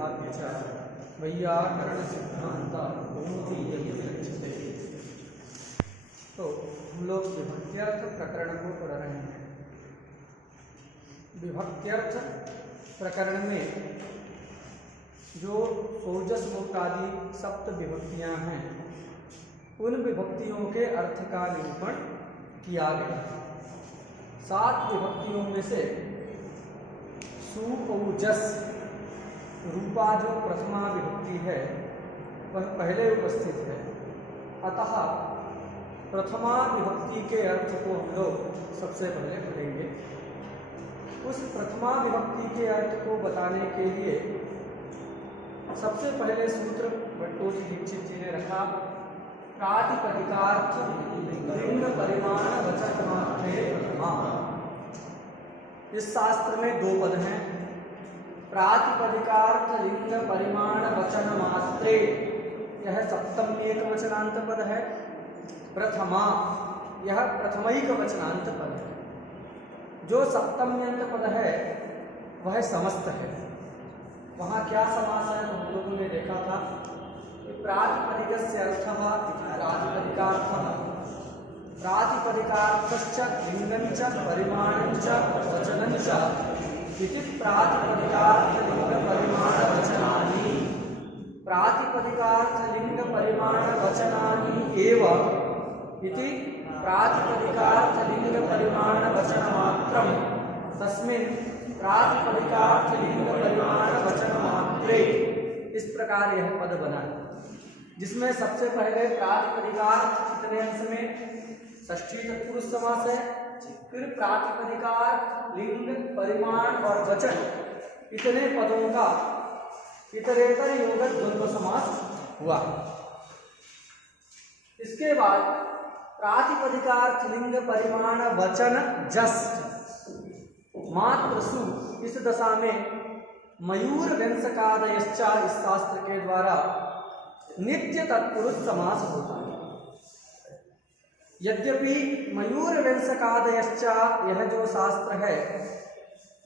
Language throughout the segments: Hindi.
सिद्धांत वैयाकरण सिद्धांत विलक्षते। तो हम लोग विभक्त्यर्थ प्रकरण को पढ़ रहे हैं। विभक्त्यर्थ प्रकरण में जो ओजस मुक्तादि सप्त विभक्तियां हैं, उन विभक्तियों के अर्थ का निरूपण किया गया। 7 विभक्तियों में से सुओजस रूपा जो प्रथमा विभक्ति है वह पहले उपस्थित है। अतः प्रथमा विभक्ति के अर्थ को हम लोग सबसे पहले पढ़ेंगे। उस प्रथमा विभक्ति के अर्थ को बताने के लिए सबसे पहले सूत्र भट्टोजी दीक्षित जी ने रखा, प्रातिपदिकार्थ लिंग परिमाण वचन मात्रे प्रथमा। इस शास्त्र में 2 पद हैं, प्रातिपदिकार्थ लिंग परिमाण वचन मात्रे, यह सप्तम एक वचनांत पद है। प्रथमा, यह प्रथमैक वचनांत पद है। जो सप्तम्यंत पद है वह समस्त है। वहाँ क्या समास है तो हम लोगों ने देखा था कि प्रातिपदिकस्य अर्थः प्रातिपदिकार्थः, प्रातिपदिकार्थश्च लिंगञ्च परिमाणञ्च वचनञ्च इति प्रातिपदिकार्थ लिंग परिमाण वचनानि, प्रातिपदिकार्थ लिंग परिमाण वचनानि एव इति प्रातिपदिकार्थ लिंग परिमाण वचन मात्रम तस्मिन् प्रातिपदिकार्थ लिंग परिमाण वचन मात्रे। इस प्रकार यह पद बना है, जिसमें सबसे पहले प्रातिपदिकार्थ कितने अंश में, षष्ठी तत्पुरुष समास है। फिर प्रातिपदिकार्थ लिंग परिमाण और वचन इतने पदों का इतरेतर योगक द्वंद्व समास हुआ। इसके बाद प्रातिपदिकार्थ लिंग परिमाण वचन जस मात्र सु, इस दशा में मयूर व्यंसकादयश्च इस शास्त्र के द्वारा नित्य तत्पुरुष समास होता है। यद्यपि मयूर व्यंसकादयश्च यह जो शास्त्र है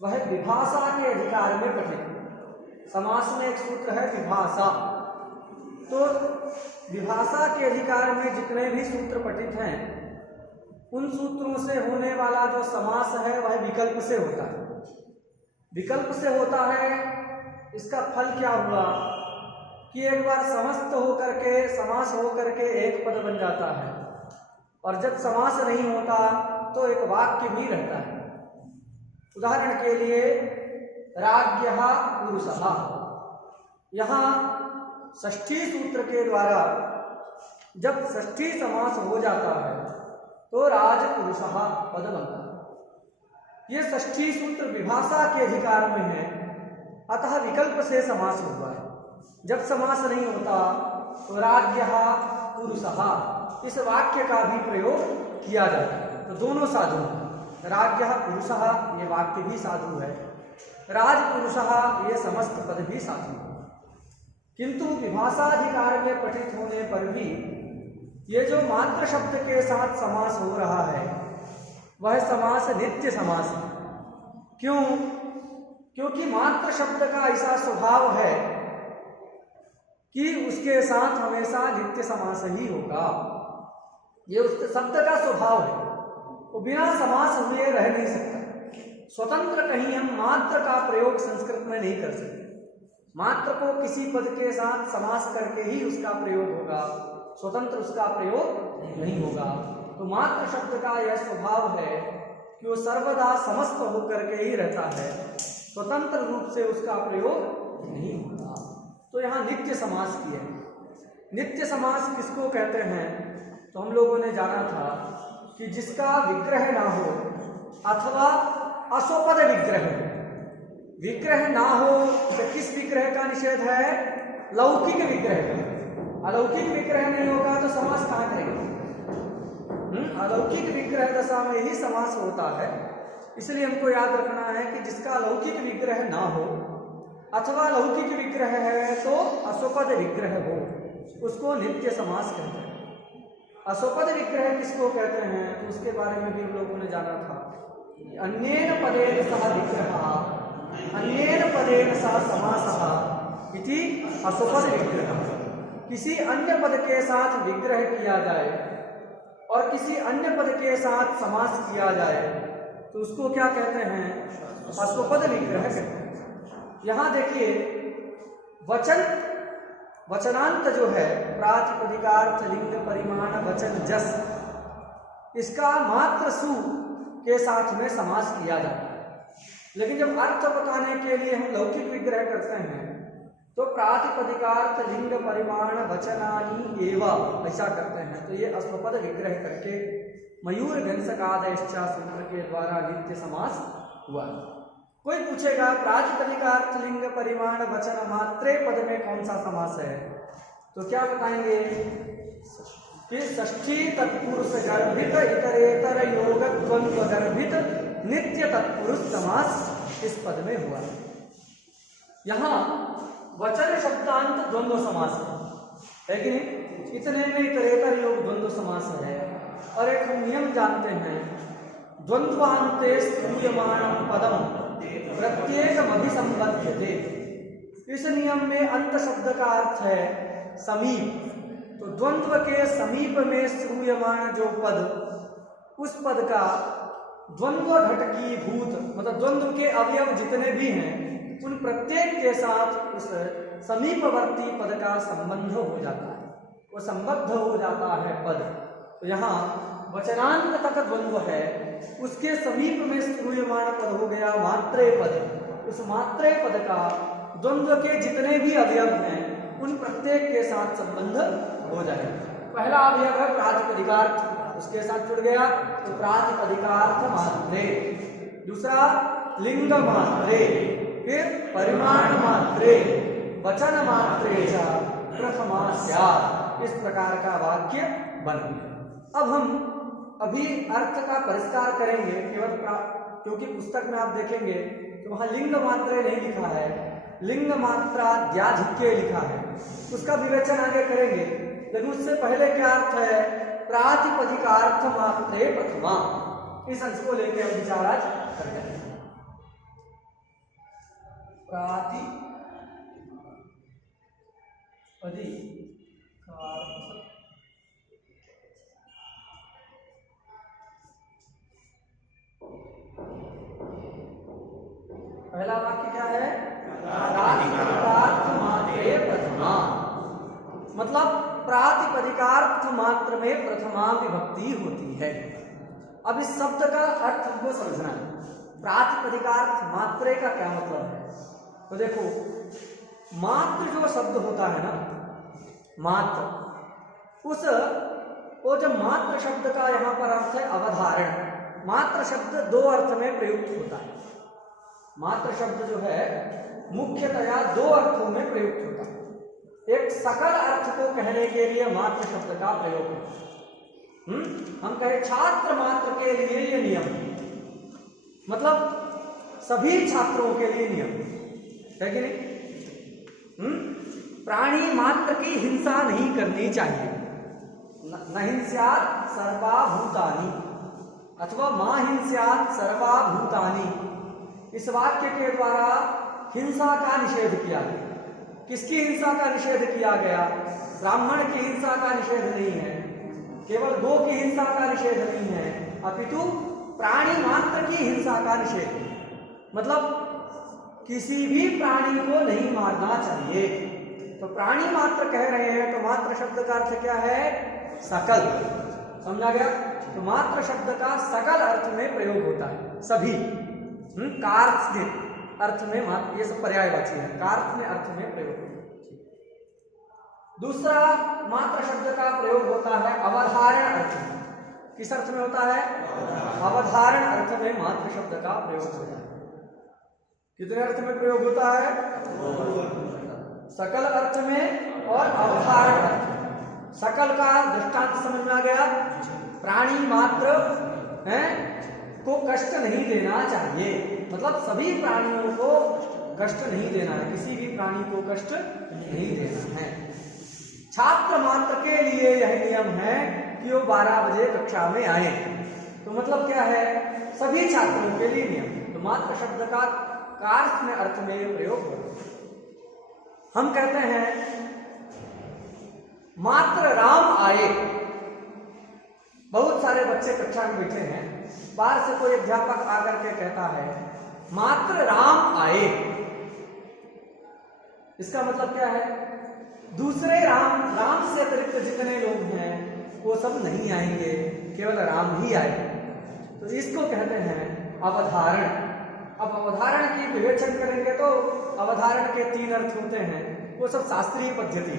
वह विभाषा के अधिकार में पठित है। समास में एक सूत्र है विभाषा, तो विभाषा के अधिकार में जितने भी सूत्र पठित हैं उन सूत्रों से होने वाला जो समास है वह विकल्प से होता है। विकल्प से होता है, इसका फल क्या हुआ कि एक बार समस्त होकर के समास होकर के एक पद बन जाता है, और जब समास नहीं होता तो एक वाक्य भी रहता है। उदाहरण के लिए राज्ञः पुरुषः, यहाँ षष्ठी सूत्र के द्वारा जब षष्ठी समास हो जाता है तो राजपुरुषः पद बनता है। ये षष्ठी सूत्र विभाषा के अधिकार में है, अतः विकल्प से समास हुआ है। जब समास नहीं होता तो राज्ञः पुरुषः इस वाक्य का भी प्रयोग किया जाता है। तो दोनों साधु हैं, राज्ञः पुरुषः ये वाक्य भी साधु है, राजपुरुषः ये समस्त पद भी साधु है। किंतु विभाषाधिकार में पठित होने पर भी ये जो मात्र शब्द के साथ समास हो रहा है वह समास नित्य समास है। क्यों? क्योंकि मात्र शब्द का ऐसा स्वभाव है कि उसके साथ हमेशा नित्य समास ही होगा। ये उसके शब्द का स्वभाव है, वो बिना समास हुए रह नहीं सकता। स्वतंत्र कहीं हम मात्र का प्रयोग संस्कृत में नहीं कर सकते। मात्र को किसी पद के साथ समास करके ही उसका प्रयोग होगा, स्वतंत्र उसका प्रयोग नहीं होगा। तो मात्र शब्द का यह स्वभाव है कि वो सर्वदा समस्त होकर के ही रहता है, स्वतंत्र रूप से उसका प्रयोग नहीं होगा। तो यहाँ नित्य समास की है। नित्य समास किसको कहते हैं तो हम लोगों ने जाना था कि जिसका विग्रह ना हो अथवा असोपद विग्रह, विग्रह ना हो तो किस विग्रह का निषेध है, लौकिक विग्रह का। अलौकिक विग्रह नहीं होगा तो समास कहाँ करेंगे? अलौकिक विग्रह दशा में ही समास होता है। इसलिए हमको याद रखना है कि जिसका लौकिक विग्रह ना हो अथवा लौकिक विग्रह है तो असोपद विग्रह हो, उसको नित्य समास कहते हैं। असोपद विग्रह किसको कहते हैं तो उसके बारे में भी हम लोगों ने जाना था। अन्येन पदेन सह विग्रहः, अन्येन पदेन सह समासः, इति अस्वपद विग्रह। किसी अन्य पद के साथ विग्रह किया जाए और किसी अन्य पद के साथ समास किया जाए तो उसको क्या कहते हैं? अस्वपद विग्रह कहते हैं। यहाँ देखिए वचनांत जो है प्रातिपदिकार्थ लिंग परिमाण वचन जस, इसका मात्र सु के साथ में समास किया जाता है। लेकिन जब अर्थ बताने के लिए हम लौकिक विग्रह करते हैं तो प्रातिपदिकार्थ लिंग परिमाण वचनानि एव ऐसा करते हैं। तो ये अस्वपद विग्रह करके मयूर गंसकादयश्चा सूत्र के द्वारा नित्य समास हुआ। कोई पूछेगा प्रातिपदिकार्थ लिंग परिमाण वचन मात्रे पद में कौन सा समास है, तो क्या बताएंगे कि षष्ठी तत्पुरुष गर्भित इतरेतर योग द्वंद्व गर्भित नित्य तत्पुरुष समास इस पद में हुआ। यहाँ वचन शब्दांत द्वंद्व समास है कि नहीं? इतने में इतरेतर योग द्वंद्व समास है। और एक हम नियम जानते हैं, द्वंद्वान्ते स्तूयमाणं पदम प्रत्येकम अभिसंबध्यते। इस नियम में अंत शब्द का अर्थ है समीप। तो द्वंद्व के समीप में श्रूयमाण जो पद, उस पद का द्वंद्व घटकी भूत मतलब द्वंद्व के अवयव जितने भी हैं उन प्रत्येक के साथ उस समीपवर्ती पद का संबंध हो जाता है, वो संबद्ध हो जाता है पद। तो यहाँ वचनांत तक द्वंद्व है, उसके समीप में श्रूयमाण पद हो गया मात्रेय पद। उस मात्रेय पद का द्वंद्व के जितने भी अवयव हैं उन प्रत्येक के साथ संबंध हो जाएगा। पहला अवयव है प्रातिपदिकार्थ, उसके साथ जुड़ गया तो प्रातिपदिकार्थ मात्रे। दूसरा लिंग मात्रे, फिर परिमाण मात्रे, वचन मात्रे च प्रथमा स्यात्। इस प्रकार का वाक्य बन गया। अब हम अभी अर्थ का परिष्कार करेंगे केवल क्योंकि पुस्तक में आप देखेंगे तो वहां लिंग मात्रे नहीं लिखा है, लिंग मात्रा द्याधिक्य लिखा है। उसका विवेचन आगे करेंगे, लेकिन उससे पहले क्या अर्थ है? प्रातिपदिकार्थ मात्रे प्रथमा। इस अंश को लेकर हम विचार आज करते हैं। प्रातिपदिकार्थ पहला वाक्य क्या है? प्रातिपदिकार्थ मात्रे प्रथमा, मतलब प्रातिपदिकार्थ मात्र में प्रथमा विभक्ति होती है। अब इस शब्द का अर्थ हमको समझना है। प्रातिपदिकार्थ मात्रे का क्या मतलब है? तो देखो, मात्र जो शब्द होता है ना, मात्र, वो जब मात्र शब्द का यहाँ पर अर्थ है अवधारण। मात्र शब्द दो अर्थ में प्रयुक्त होता है। मात्र शब्द जो है मुख्यतया दो अर्थों में प्रयुक्त होता है। एक सकल अर्थ को कहने के लिए मात्र शब्द का प्रयोग है। हम कहें छात्र मात्र के लिए ये नियम, मतलब सभी छात्रों के लिए नियम है कि नहीं? प्राणी मात्र की हिंसा नहीं करनी चाहिए। न हिंस्यात् सर्वा भूतानि अथवा मा हिंस्यात् सर्वा भूतानि, इस वाक्य के द्वारा हिंसा का निषेध किया गया। किसकी हिंसा का निषेध किया गया? ब्राह्मण की हिंसा का निषेध नहीं है, केवल गो की हिंसा का निषेध नहीं है, अपितु प्राणी मात्र की हिंसा का निषेध है। मतलब किसी भी प्राणी को नहीं मारना चाहिए। तो प्राणी मात्र कह रहे हैं तो मात्र शब्द का अर्थ क्या है? सकल। समझा गया? तो मात्र शब्द का सकल अर्थ में प्रयोग होता है, सभी। कार्थ में अर्थ में मात्र, ये सब पर्यायवाची है, कार्थ में अर्थ में प्रयोग होता है। दूसरा मात्र शब्द का प्रयोग होता है अवधारण अर्थ में। किस अर्थ में होता है? अवधारण अर्थ में मात्र शब्द का प्रयोग होता है। कितने अर्थ में प्रयोग होता है? सकल अर्थ में और अवधारण अर्थ में। सकल का दृष्टांत समझ में आ गया? प्राणी मात्र हैं को कष्ट नहीं देना चाहिए, मतलब सभी प्राणियों को कष्ट नहीं देना है, किसी भी प्राणी को कष्ट नहीं देना है। छात्र मात्र के लिए यह नियम है कि वो 12 बजे कक्षा में आए। तो मतलब क्या है? सभी छात्रों के लिए नियम। तो मात्र शब्द का कार्थ में अर्थ में प्रयोग हो। हम कहते हैं मात्र राम आए। बहुत सारे बच्चे कक्षा में बैठे हैं, बाहर से कोई अध्यापक आकर के कहता है मात्र राम आए, इसका मतलब क्या है? दूसरे राम से अतिरिक्त जितने लोग हैं वो सब नहीं आएंगे, केवल राम ही आए। तो इसको कहते हैं अवधारण। अब अवधारण की विवेचन करेंगे तो अवधारण के 3 अर्थ होते हैं, वो सब शास्त्रीय पद्धति।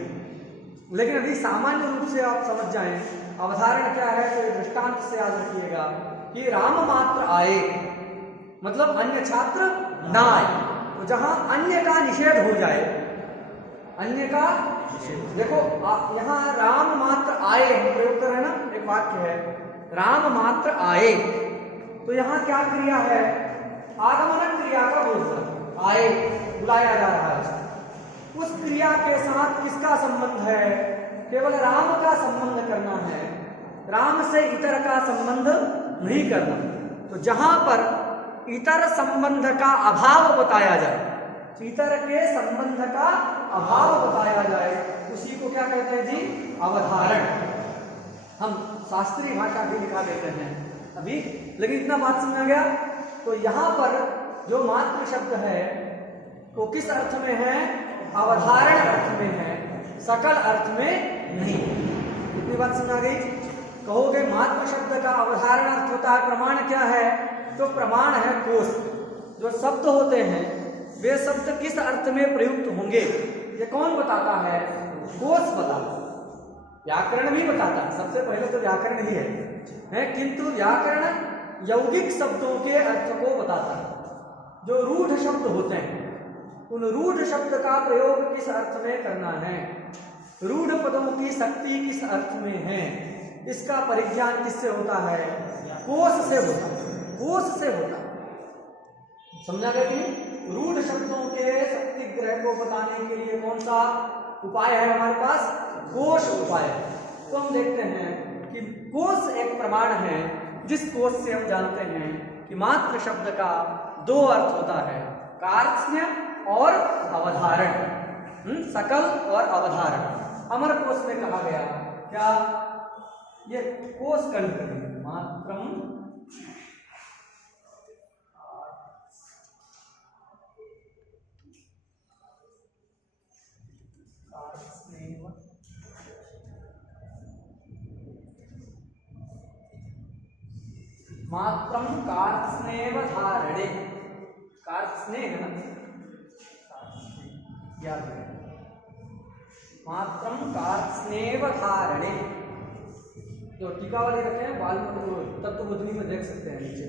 लेकिन अभी सामान्य रूप से आप समझ जाएं अवधारण क्या है, तो दृष्टांत से याद रखिएगा कि राम मात्र आए मतलब अन्य छात्र ना आए। तो जहां अन्य का निषेध हो जाए, अन्य का देखो यहाँ राम मात्र आए हम प्रयोग कर रहे हैं ना, एक वाक्य है राम मात्र आए, तो यहाँ क्या क्रिया है? आगमन क्रिया का बोध, आए बुलाया जा रहा है। उस क्रिया के साथ किसका संबंध है? केवल राम का संबंध करना है, राम से इतर का संबंध नहीं करना। तो जहां पर इतर संबंध का अभाव बताया जाए, इतर के संबंध का अभाव बताया जाए, उसी को क्या कहते हैं जी? अवधारण। हम शास्त्रीय भाषा भी लिखा देते हैं अभी, लेकिन इतना बात समझ आ गया। तो यहाँ पर जो मात्र शब्द है वो किस अर्थ में है? अवधारण अर्थ में है, सकल अर्थ में नहीं। इतनी बात समझ आ गई? कहोगे मात्र शब्द का अवधारण अर्थ होता है, प्रमाण क्या है? तो प्रमाण है कोश। जो शब्द होते हैं वे शब्द किस अर्थ में प्रयुक्त होंगे ये कौन बताता है? कोश बताता है, व्याकरण भी बताता है। सबसे पहले तो व्याकरण ही है, किंतु व्याकरण यौगिक शब्दों के अर्थ को बताता है। जो रूढ़ शब्द होते हैं उन रूढ़ शब्द का प्रयोग किस अर्थ में करना है, रूढ़ पदों की शक्ति किस अर्थ में है, इसका परिज्ञान किससे होता है? कोश से होता है, कोश से होता है। समझा गया कि रूढ़ शब्दों के शक्ति ग्रह को बताने के लिए कौन सा उपाय है हमारे पास? कोश उपाय। तो हम देखते हैं कि कोश एक प्रमाण है, जिस कोश से हम जानते हैं कि मात्र शब्द का 2 अर्थ होता है, कार्त्स्न्य और अवधारण, सकल और अवधारण। अमर कोश में कहा गया क्या? ये कोश कंठ मात्रम मात्रम कार्त्स्नेव धारणे, कार्त्स्नेह है ना, याद है, मात्रम कार्त्स्नेव धारणे। जो टीका वाले रखे हैं बाल तत्वबोधिनी में देख सकते हैं नीचे,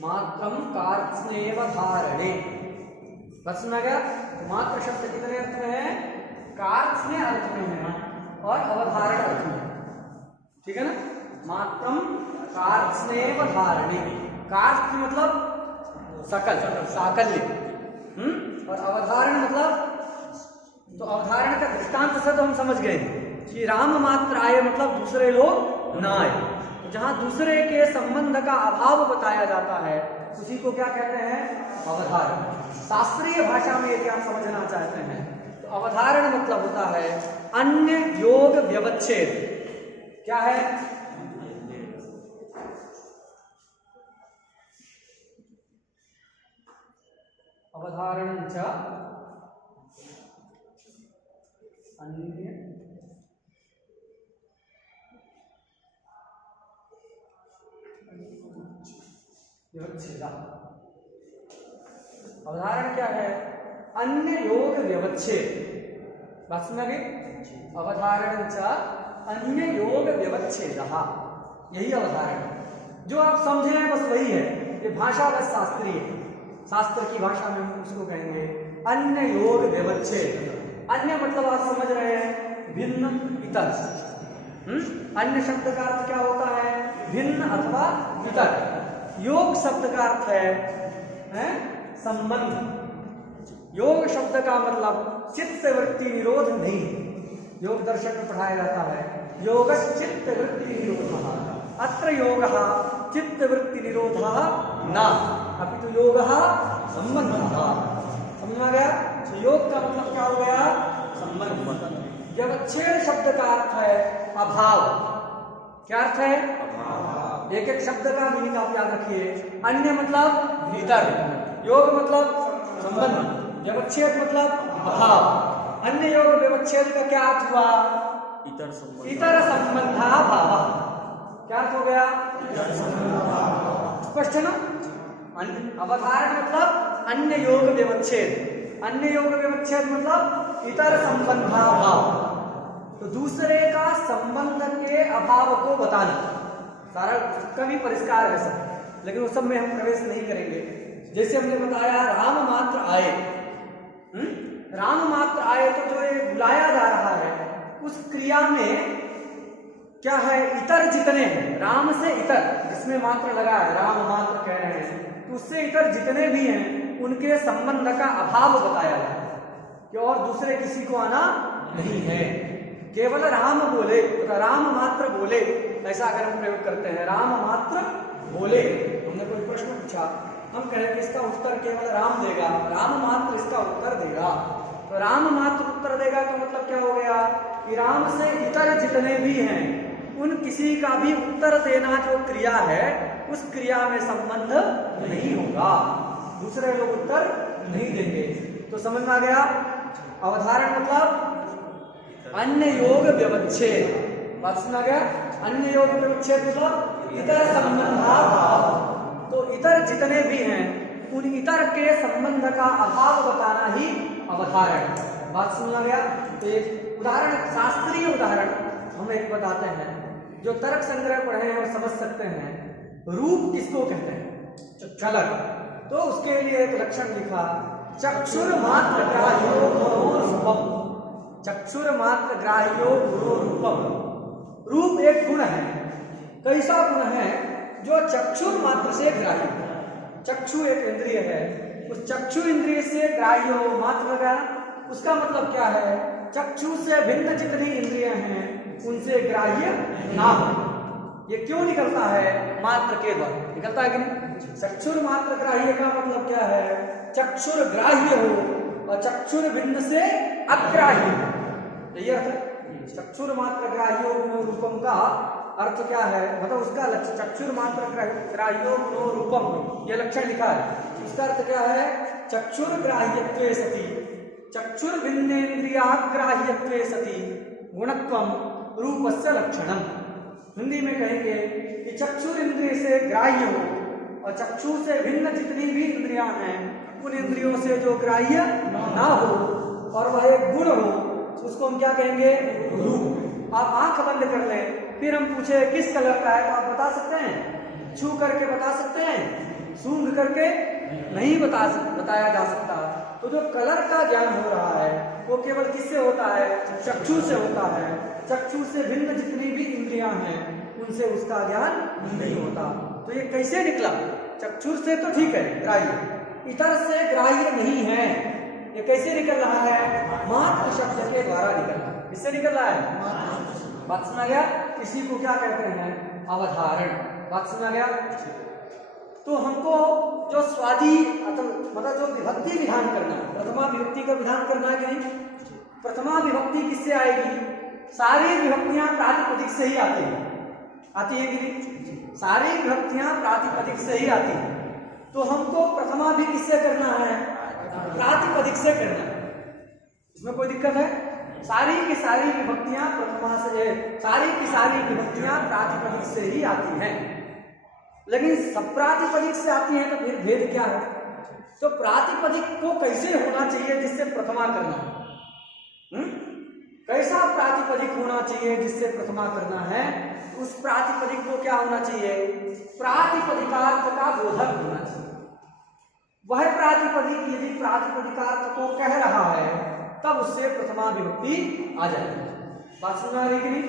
मात्रम कार्त्स्नेव धारणे। बस सुना गया? मात्र शब्द कितने अर्थ में है? कार्त्स्नेय अर्थ में है और अवधारण अर्थ में, ठीक है ना? मात्रम कार्त्स्नेव धारणे, कार्त्स मतलब सकल, साकल्य, और अवधारण मतलब, तो अवधारण का दृष्टांत से तो हम समझ गए कि राम मात्र आए मतलब दूसरे लोग ना आए। तो जहां दूसरे के संबंध का अभाव बताया जाता है उसी को क्या कहते हैं? अवधारण। शास्त्रीय भाषा में यदि आप समझना चाहते हैं तो अवधारण मतलब होता है अन्य योग व्यवच्छेद। क्या है? अवधारण च अन्य व्यवच्छेद। अवधारण क्या है? अन्य योग व्यवच्छेद। बात सुना गई? अवधारण च अन्य योग व्यवच्छेद, यही अवधारण। जो आप समझे हैं बस वही है, ये भाषा बस शास्त्रीय है, शास्त्र की भाषा में हम उसको कहेंगे अन्य योग व्यवच्छेद। अन्य मतलब आप समझ रहे हैं भिन्न, इतर। अन्य शब्द का अर्थ क्या होता है? भिन्न अथवा इतर। योग शब्द का अर्थ है संबंध। योग शब्द का मतलब चित्त वृत्ति निरोध नहीं। योग दर्शन में पढ़ाया जाता है योग चित्त वृत्ति निरोध, अत्र योग चित्त वृत्ति निरोध न, अपितु योग संबंध। समझ आ गया? व्यवच्छेद शब्द का अर्थ है अभाव। क्या अर्थ है? अभाव। एक एक शब्द का मीनिंग आप याद रखिए। अन्य मतलब भीतर, योग मतलब संबंध, व्यवच्छेद मतलब अभाव। अन्य योग व्यवच्छेद का क्या अर्थ हुआ? इतर संबंधाभाव। क्या अर्थ हो गया? स्पष्ट है ना? अवधारण मतलब अन्य योग व्यवच्छेद, अन्य योग व्यवच्छेद मतलब इतर संबंधाभाव। तो दूसरे का संबंध के अभाव को बताना, सारा उसका भी परिष्कार है सब, लेकिन उस सब में हम प्रवेश नहीं करेंगे। जैसे हमने बताया राम मात्र आए, राम मात्र आए, तो जो ये बुलाया जा रहा है उस क्रिया में क्या है? इतर जितने हैं, राम से इतर जिसमें मात्र लगा है, राम मात्र कह रहे हैं, तो उससे इतर जितने भी हैं उनके संबंध का अभाव बताया गया कि और दूसरे किसी को आना नहीं है, केवल राम बोले, तो राम मात्र बोले, ऐसा अगर हम प्रयोग करते हैं, राम मात्र बोले। हमने कोई प्रश्न पूछा, हम कहें कि इसका उत्तर केवल राम देगा, राम मात्र इसका उत्तर देगा। तो राम मात्र उत्तर देगा तो मतलब क्या हो गया कि राम से इतर जितने भी हैं उन किसी का भी उत्तर देना जो क्रिया है उस क्रिया में संबंध नहीं होगा, दूसरे लोग उत्तर नहीं देंगे। तो समझ में आ गया? अवधारण मतलब अन्य योग व्यवच्छेद, बात सुना गया? अन्य योग व्यवच्छेद मतलब इतर संबंधाभाव। तो इतर जितने भी हैं उन इतर के संबंध का अभाव बताना ही अवधारण। बात सुना गया? तो एक उदाहरण, शास्त्रीय उदाहरण हम एक बताते हैं जो तर्क संग्रह पढ़े हैं और समझ सकते हैं। रूप किसको कहते हैं? कलर। तो उसके लिए एक लक्षण लिखा, चक्षुर मात्र ग्राह्यो गुणो रूपम। चक्षुर मात्र ग्राह्यो गुणो रूपम। रूप एक गुण है। कैसा गुण है? जो चक्षुर मात्र से ग्राह्य। चक्षु एक इंद्रिय है, उस चक्षु इंद्रिय से ग्राह्य हो, मात्र लगाना, उसका मतलब क्या है? चक्षु से भिन्न जितनी इंद्रियां हैं उनसे ग्राह्य ना हो। ये क्यों निकलता है? मात्र के द्वारा निकलता है कि नहीं? चक्षुर मात्र ग्राह्य का मतलब क्या है? चक्षुर ग्राह्य हो और चक्षुर भिन्न से अग्राह्य। यही अर्थ है चक्षुर मात्र ग्राह्यो गुणो रूपम का अर्थ क्या है? मतलब उसका लक्षण चक्षुर मात्र ग्राह्यो गुणो रूपम, ये लक्षण लिखा है। इसका अर्थ क्या है? चक्षुर ग्राह्यत्वे सति चक्षुर भिन्नेन्द्रियाग्राह्यत्वे सति गुणत्वम रूपस्य लक्षणम। हिंदी में कहेंगे कि चक्षुर इंद्रिय से ग्राह्य हो और चक्षु से भिन्न जितनी भी इंद्रियां हैं उन इंद्रियों से जो ग्राह्य ना हो और वह एक गुण हो, उसको हम क्या कहेंगे? रूप। आप आंख बंद कर लें, फिर हम पूछे किस कलर का है, तो आप बता सकते हैं? छू करके बता सकते हैं? सूंघ करके नहीं बताया जा सकता। तो जो कलर का ज्ञान हो रहा है वो केवल किससे होता है? चक्षु से होता है। चक्षु से भिन्न जितनी भी इंद्रियां हैं उनसे उसका ज्ञान नहीं होता। तो ये कैसे निकला? चक्षु से तो ठीक है ग्राह्य, इतर से ग्राह्य नहीं है। ये कैसे निकल रहा है? मात्र शब्द के द्वारा निकल रहा है। किससे निकल रहा है? बात सुना गया? इसी को क्या कहते हैं? अवधारण। बात सुना गया? तो हमको जो स्वादी मतलब जो विभक्ति विधान करना है, प्रथमा विभक्ति का विधान करना है कि नहीं? प्रथमा विभक्ति किससे आएगी? सारी विभक्तियां प्रातिपदिक से ही आती है। आती है कि नहीं? सारी विभक्तियां प्रातिपदिक से ही आती है। तो हमको प्रथमा भी किससे करना है? प्रातिपदिक से करना है। इसमें कोई दिक्कत है? सारी की सारी विभक्तियां प्रथमा से, सारी की सारी विभक्तियां प्रातिपदिक से ही आती हैं। लेकिन सब प्रातिपदिक से आती हैं, तो फिर भेद क्या है? तो प्रातिपदिक को कैसे होना चाहिए जिससे प्रथमा करना है? कैसा प्रातिपदिक होना चाहिए जिससे प्रथमा करना है? उस प्रातिपदिक को क्या होना चाहिए? प्रातिपदिकार्थ का बोधक होना चाहिए। वह प्रातिपदिक यदि प्रातिपदिकार्थ को कह रहा है तब उससे प्रथमा विभक्ति आ जाएगी। बात सुन रही कि नहीं?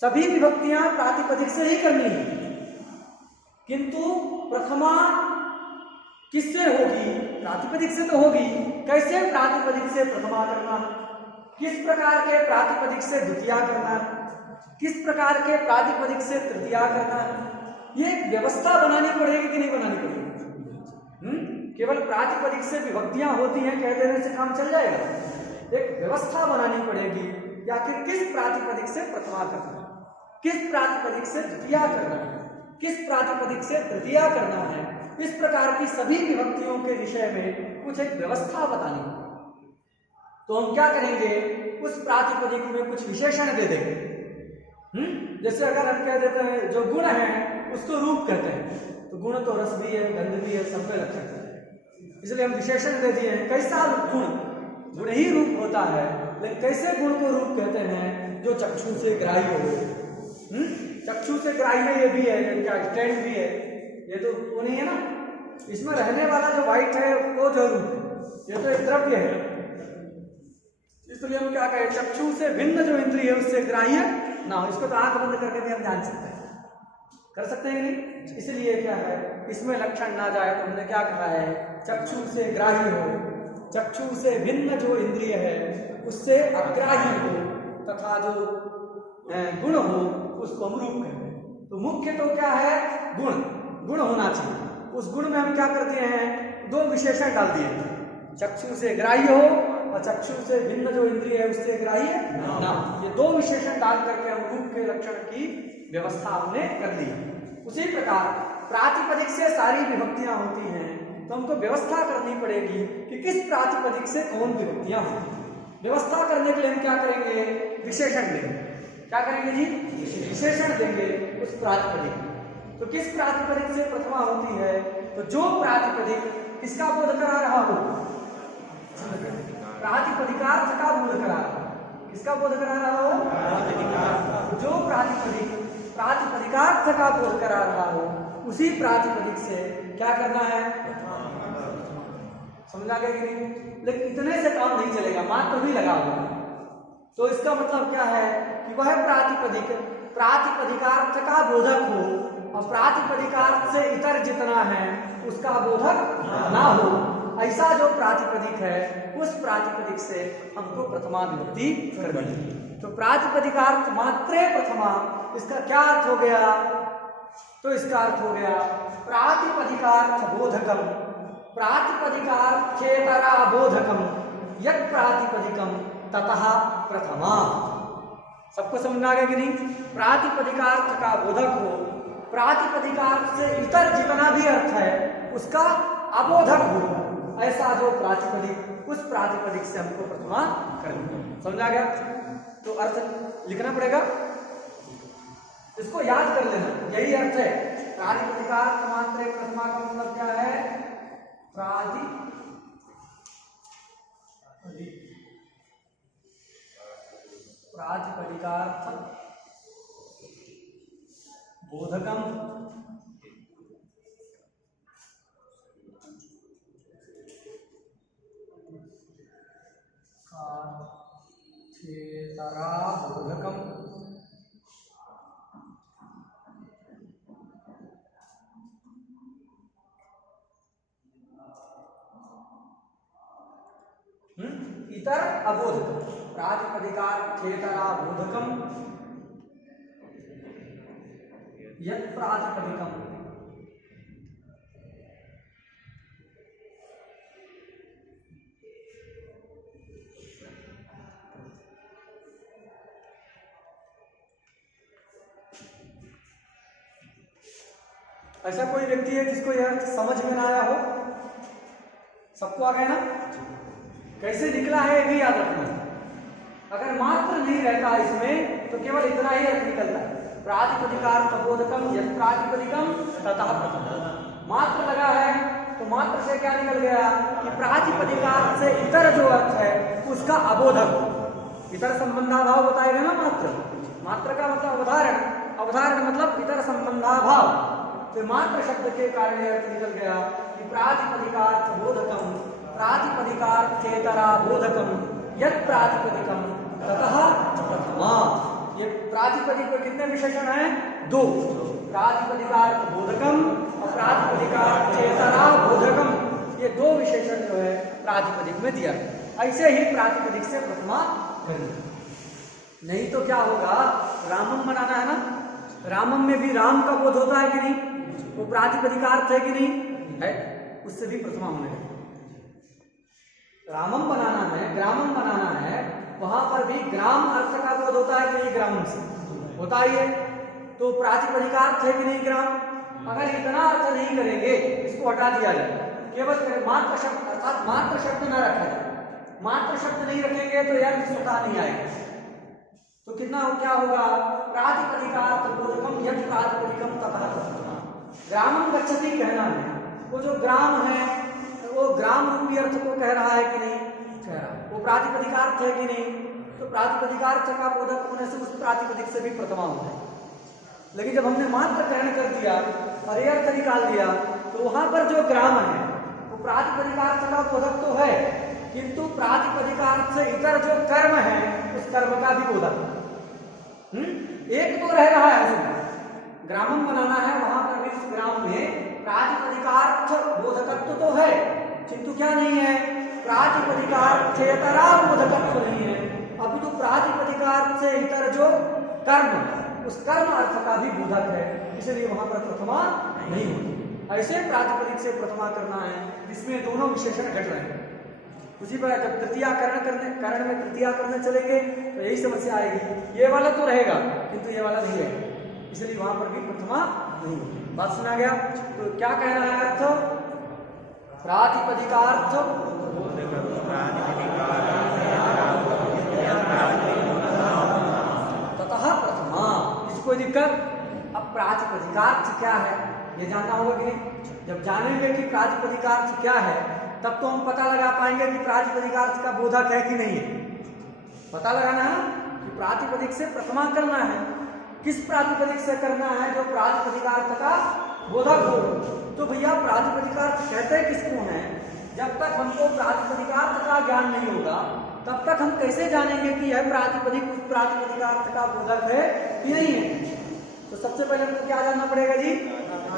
सभी विभक्तियां प्रातिपदिक से ही करनी है, किंतु प्रथमा किससे होगी? प्रातिपदिक से तो होगी। कैसे प्रातिपदिक से प्रथमा करना? किस प्रकार के प्रातिपदिक से द्वितीया करना? किस प्रकार के प्रातिपदिक से तृतीया करना? ये व्यवस्था बनानी पड़ेगी कि नहीं बनानी पड़ेगी? केवल प्रातिपदिक से विभक्तियां होती हैं कह देने से काम चल जाएगा? एक व्यवस्था बनानी पड़ेगी या फिर किस प्रातिपदिक से प्रथमा करना है, किस प्रातिपदिक से द्वितीया करना है, किस प्रातिपदिक से तृतीया करना है, इस प्रकार की सभी विभक्तियों के विषय में कुछ एक व्यवस्था बतानी है। तो हम क्या करेंगे, उस प्रातिपदिक में कुछ विशेषण दे देंगे। जैसे अगर हम कह देते हैं जो गुण है उसको रूप कहते हैं, तो गुण तो रस भी है, गंध भी है, सब में लक्षण है, इसलिए हम विशेषण दे दिए हैं। कैसा गुण, गुण ही रूप होता है, लेकिन कैसे गुण को रूप कहते हैं, जो चक्षु से ग्राह्य हो। चक्षु से ग्राह्य ये भी है, क्या स्टैंड भी है, ये तो वो नहीं है ना, इसमें रहने वाला जो व्हाइट है वो जो रूप है, ये तो एक द्रव्य है, इसलिए हम क्या कहें, चक्षु से भिन्न जो इंद्रिय है उससे ग्राह्य ना हो। इसको तो आंख बंद करके भी हम जान सकते हैं, कर सकते हैं नहीं, इसलिए क्या है, इसमें लक्षण ना जाए तो हमने क्या कहा है, चक्षु से ग्राह्य हो, चक्षु से भिन्न जो इंद्रिय है उससे अग्राह्य हो, तथा जो गुण हो उसको हम रूप कहते हैं। तो मुख्य तो क्या है, गुण, गुण होना चाहिए। उस गुण में हम क्या करते हैं, दो विशेषण डाल दिए, चक्षु से ग्राह्य हो और चक्षु से भिन्न जो इंद्रिय है उससे ग्राह्य ना, ये दो विशेषण डाल करके हम रूप के लक्षण की व्यवस्था हमने कर ली। उसी प्रकार प्रातिपदिक से सारी विभक्तियां होती हैं, तो हमको व्यवस्था करनी पड़ेगी कि किस प्रातिपदिक से कौन विभक्तियां होती हैं। व्यवस्था करने के लिए हम क्या करेंगे, विशेषण देंगे। क्या करेंगे जी, विशेषण देंगे उस प्रातिपदिक। तो किस प्रातिपदिक से प्रथमा होती है, तो जो प्रातिपदिक किसका बोध करा रहा हो, प्रातिपदिकार्थ का बोध करा रहा हो, किसका बोध करा रहा हो, जो प्रातिपदिक प्रातिपदिकार्थ का बोध करा रहा हो उसी प्रातिपदिक से क्या करना है, समझा गया कि नहीं। लेकिन इतने से काम नहीं चलेगा, मात्र भी लगा हुआ है, तो इसका मतलब क्या है कि वह प्रातिपदिक प्रातिपदिकार्थ का बोधक हो और प्रातिपदिकार्थ से इतर जितना है उसका बोधक ना हो, ऐसा जो प्रातिपदिक है उस प्रातिपदिक से हमको प्रथमा विभक्ति करनी है। तो प्रातिपदिकार्थ मात्रे प्रथमा, इसका क्या अर्थ हो गया, तो इसका अर्थ हो गया प्रातिपदिकार्थ बोधकम, प्रातिपदिकार्थेतरा बोधकम यत् प्रातिपदिकम ततः प्रथमा। सबको समझ आ गया कि नहीं। प्रातिपदिकार्थ का बोधक हो, प्रातिपदिकार्थ से इतर जितना भी अर्थ है उसका अबोधक हो, ऐसा जो प्रातिपदिक, उस प्रातिपदिक से हमको प्रथमा करना। समझ आ गया। तो अर्थ लिखना पड़ेगा, इसको याद कर लेना, यही अर्थ है। प्रातिपदिकार्थ मात्रे प्रथमा का मतलब क्या है, प्रातिपदिकार्थ बोधकम कार्थेतरा बोधकम इतर अबोधकम, प्रातिपदिकार्थेतरा बोधकम यत् प्रातिपदिकम ऐसा कोई व्यक्ति है जिसको यह समझ में ना आया हो? सबको आ गया ना? कैसे निकला है ये भी याद रखना। अगर मात्र नहीं रहता इसमें तो केवल इतना ही अर्थ निकलता है, प्रातिपदिकार्थ बोधकम यत् प्रातिपदिकम ततः प्रथमा। मात्र लगा है तो मात्र से क्या निकल गया कि प्रातिपदिकार्थ से इतर जो अर्थ है उसका अबोधक। इतर संबंधाभाव बताए गए ना मात्र, मात्र का मतलब अवधारण, अवधारण मतलब इतर संबंधाभाव। तो मात्र शब्द के कारण यह अर्थ निकल गया कि प्रातिपदिकार्थ बोधकम, प्रातिपदिकार्थेतरा बोधकम यत् प्रातिपदिकम ततः प्रथमा। ये प्रातिपदिक में कितने विशेषण हैं? दो, प्रातिपदिकार्थ बोधकम और प्रातिपदिकार्थेतरा बोधकम। ये दो विशेषण जो है प्रातिपदिक में दिया। ऐसे ही प्रातिपदिक से प्रथमा करनी, नहीं तो क्या होगा, रामम बनाना है ना, रामम में भी राम का बोध होता है कि नहीं, वो प्रातिपदिकार्थ है कि नहीं है, उससे भी प्रथमा होने लगे। रामम बनाना है, ग्रामम बनाना है वहां पर भी ग्राम अर्थ का बोध होता है कि नहीं? ग्राम से होता ही है। तो प्रातिपदिकार्थ है कि नहीं ग्राम? अगर इतना अर्थ नहीं करेंगे, इसको हटा दिया जाए, केवल मात्र शब्द अर्थात मात्र शब्द न रखा जाए, मात्र शब्द नहीं रखेंगे तो यह स्वतः नहीं आएगा। तो कितना क्या होगा? प्रातिपदिकार्थ बोधकम यत् प्रातिपदिकम ततः तत्त्वम्। ग्रामम गच्छति कहना है, वो जो ग्राम है वो ग्राम रूपी अर्थ को कह रहा है कि नहीं? कह रहा है। वो प्रातिपदिकार्थ है कि नहीं? तो प्रातिपदिकार्थ का बोधक होने से उस प्रातिपदिक से भी प्रथमा होता है। लेकिन जब हमने मात्र ग्रहण कर दिया और ये अर्थ निकाल दिया, तो वहां पर जो ग्राम है वो प्रातिपदिकार्थ का बोधक तो है, किंतु प्रातिपदिकार्थ से इतर जो कर्म है उस कर्म का भी बोधक एक तो रह रहा है। उसमें ग्रामम बनाना है, वहां पर भी उस ग्राम में प्रातिपदिकार्थ बोधकत्व तो है, किंतु क्या नहीं है? प्रातिपदिकार्थेतरा बोधकत्व नहीं है। अभी तो प्रातिपदिकार्थ से इतर जो कर्म, उस कर्म अर्थ का भी बोधक है, इसलिए वहां पर प्रथमा नहीं होती। ऐसे प्रातिपदिक से प्रथमा करना है जिसमें दोनों विशेषण घट रहे हैं। उसी पर जब करण में तृतीया करने चलेंगे तो यही समस्या आएगी। ये वाला तो रहेगा किंतु ये वाला नहीं रहेगा, इसलिए वहां पर भी प्रथमा नहीं होती। बात सुना गया? तो क्या कह रहा है अर्थ? प्रातिपदिकार्थ ततः प्रथमा। इसको कोई दिक्कत? अब प्रातिपदिकार्थ क्या है ये जानना होगा कि नहीं? जब जानेंगे कि प्रातिपदिकार्थ क्या है तब तो हम पता लगा पाएंगे कि प्रातिपदिकार्थ का बोधक है कि नहीं है। पता लगाना है कि प्रातिपदिक से प्रथमा करना है, किस प्रातिपदिक से करना है जो प्रातिपदिकार्थ का बोधक हो। तो भैया प्रातिपदिकार्थ कहते किसको हैं? जब तक हमको प्रातिपदिकार्थ का ज्ञान नहीं होगा तब तक हम कैसे जानेंगे कि यह प्रातिपदिक उस प्रातिपदिकार्थ का बोधक है कि नहीं है? तो सबसे पहले हमको क्या जानना पड़ेगा जी?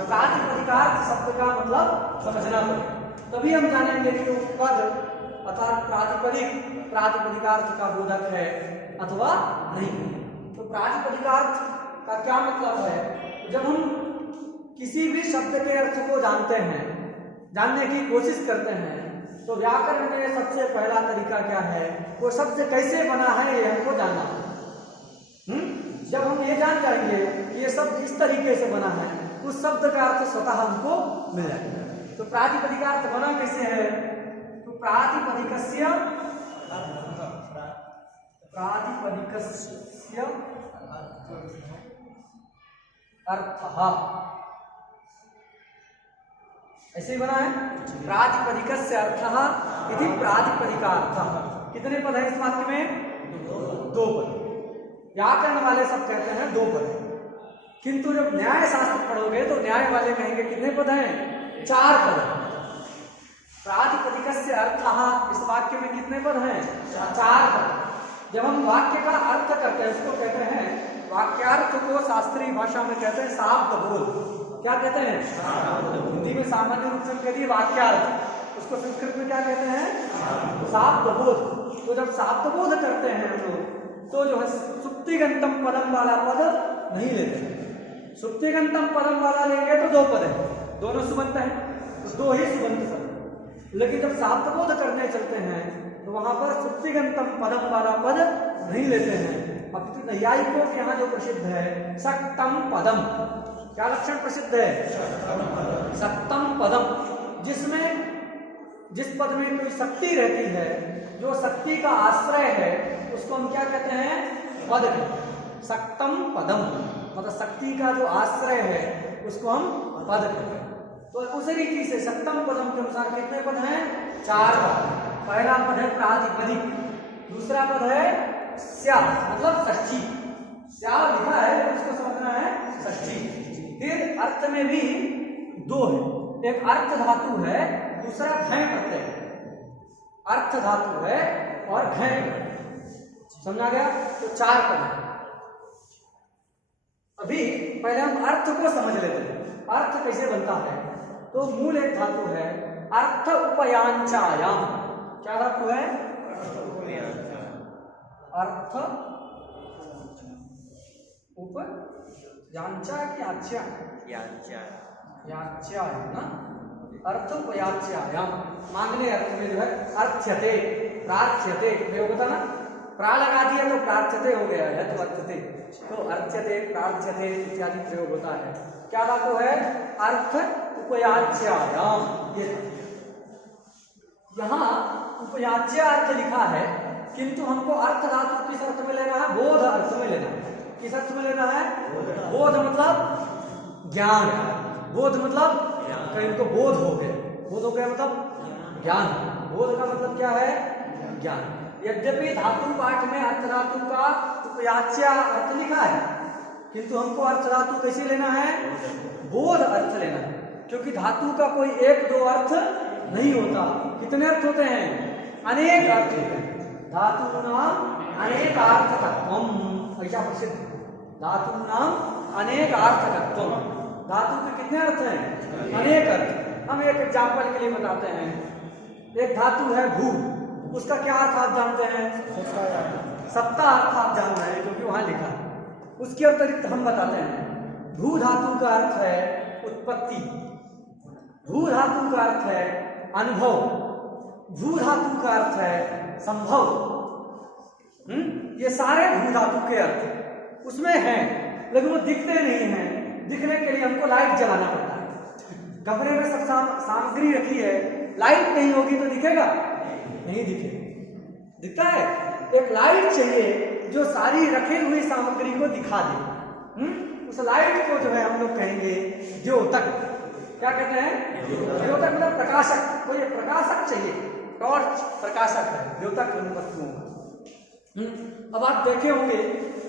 प्रातिपदिकार्थ शब्द का मतलब समझना पड़ेगा, तभी हम जानेंगे कि पद अर्थात प्रातिपदिकार्थ का बोधक है अथवा नहीं। तो प्रातिपदिकार्थ का क्या मतलब है? जब हम किसी भी शब्द के अर्थ को जानते हैं, जानने की कोशिश करते हैं, तो व्याकरण में सबसे पहला तरीका क्या है? वो शब्द कैसे बना है ये हमको जानना है। जब हम ये जान जाएंगे कि ये शब्द इस तरीके से बना है, उस शब्द का अर्थ स्वतः हमको मिल जाएगा। तो प्रातिपदिकार्थ बना कैसे है? तो प्रातिपदिकस्य अर्थः ऐसे ही बना है। प्रातिपदिकस्य अर्थः इति प्रातिपदिकार्थः। कितने पद है इस वाक्य में? दो पद। व्याकरण वाले सब कहते हैं दो पद है, किंतु जब न्याय शास्त्र पढ़ोगे तो न्याय वाले कहेंगे कितने पद हैं? 4 पद है। प्रातिपदिकस्य अर्थः इस वाक्य में कितने पद हैं? 4 पद। जब हम वाक्य का अर्थ करते हैं उसको कहते हैं, वाक्यार्थ को शास्त्रीय भाषा में कहते हैं शाब्द बोध। क्या कहते हैं? हिंदी में सामान्य रूप से कहते हैं वाक्यार्थ, उसको संस्कृत में क्या कहते हैं? शाब्द बोध। तो जब शाब्द बोध करते हैं हम लोग तो जो है सुप्तिगंतम पदम वाला पद नहीं लेते। सुप्तिगंतम पदम वाला लेंगे तो 2 पद है, दोनों सुबंत हैं, तो 2 ही सुबंत पद। लेकिन जब शाब्द बोध करने चलते हैं तो वहां पर सुप्तिगंतम पदम वाला पद नहीं लेते हैं। अब तो नैयायिकों के यहाँ जो प्रसिद्ध है सक्तम पदम। क्या लक्षण प्रसिद्ध है? सक्तम पदम, जिसमें जिस पद में कोई शक्ति रहती है, जो शक्ति का आश्रय है, उसको हम क्या कहते हैं? पद। सक्तम पदम मतलब शक्ति का जो आश्रय है उसको हम पद कहते हैं। तो उसी रीति से सक्तम पदम के अनुसार कितने पद हैं? 4 पद। पहला पद है प्रातिपदिक, दूसरा पद है स्या मतलब षष्ठी। स्या लिखा है तो उसको समझना है षष्ठी। फिर अर्थ में भी 2 है, एक अर्थ धातु है, दूसरा घय प्रत्यय है। अर्थ धातु है और घय, समझा गया? तो 4 पद है। अभी पहले हम अर्थ को समझ लेते हैं, अर्थ कैसे बनता है। तो मूल एक धातु है अर्थ उपयांचायाम। क्या धातु है? अर्थ उपयांचा की आच्या? याच्या है ना। अर्थ उपयाच्यायाम मांगने अर्थ में जो है अर्थ्यते प्रार्थ्यते प्रयोग होता ना, प्रा लगा दिया तो प्रार्थ्यते हो गया है, तो अर्थते, तो अर्थ्यते प्रार्थ्यते इत्यादि प्रयोग होता है। क्या धातु है? अर्थ उपयाच्यायाम। ये यहाँ उपयाच्या अर्थ लिखा है, किंतु हमको अर्थ धातु किस अर्थ में लेना है? बोध अर्थ में लेना है। किस अर्थ में लेना है? बोध मतलब ज्ञान। बोध मतलब कहीं तो बोध हो गया, बोध हो गया मतलब ज्ञान। बोध का मतलब क्या है? ज्ञान। यद्यपि धातु पाठ में अर्थ धातु का उपयाच्या अर्थ लिखा है, किंतु हमको अर्थ धातु कैसे लेना है? बोध अर्थ लेना है, क्योंकि धातु का कोई एक दो अर्थ नहीं होता। कितने अर्थ होते हैं? अनेक अर्थ होते हैं। धातु नाम अनेक अर्थकत्वम, ऐसा प्रसिद्ध। धातु नाम अनेक अर्थकत्वम, धातु के कितने अर्थ हैं? अनेक अर्थ। हम एक एग्जाम्पल के लिए बताते हैं। एक धातु है भू, उसका क्या अर्थ आप जानते हैं? सत्ता अर्थ आप जान रहे हैं, क्योंकि वहां लिखा है। उसके अतिरिक्त हम बताते हैं, भू धातु का अर्थ है उत्पत्ति, भू धातु का अर्थ है अनुभव, भू धातु का अर्थ है संभव। ये सारे भू धातु के अर्थ उसमें हैं, लेकिन वो दिखते नहीं हैं। दिखने के लिए हमको लाइट जलाना पड़ता है। कमरे में सब सामग्री रखी है, लाइट नहीं होगी तो दिखेगा? नहीं दिखेगा। दिखता है? एक लाइट चाहिए जो सारी रखी हुई सामग्री को दिखा दे। उस लाइट को जो है हम लोग कहेंगे द्योतक। क्या कहते हैं? द्योतक मतलब प्रकाशक। कोई प्रकाशक चाहिए, टॉर्च प्रकाशक है, द्योतक वस्तुओं का। अब आप देखे होंगे,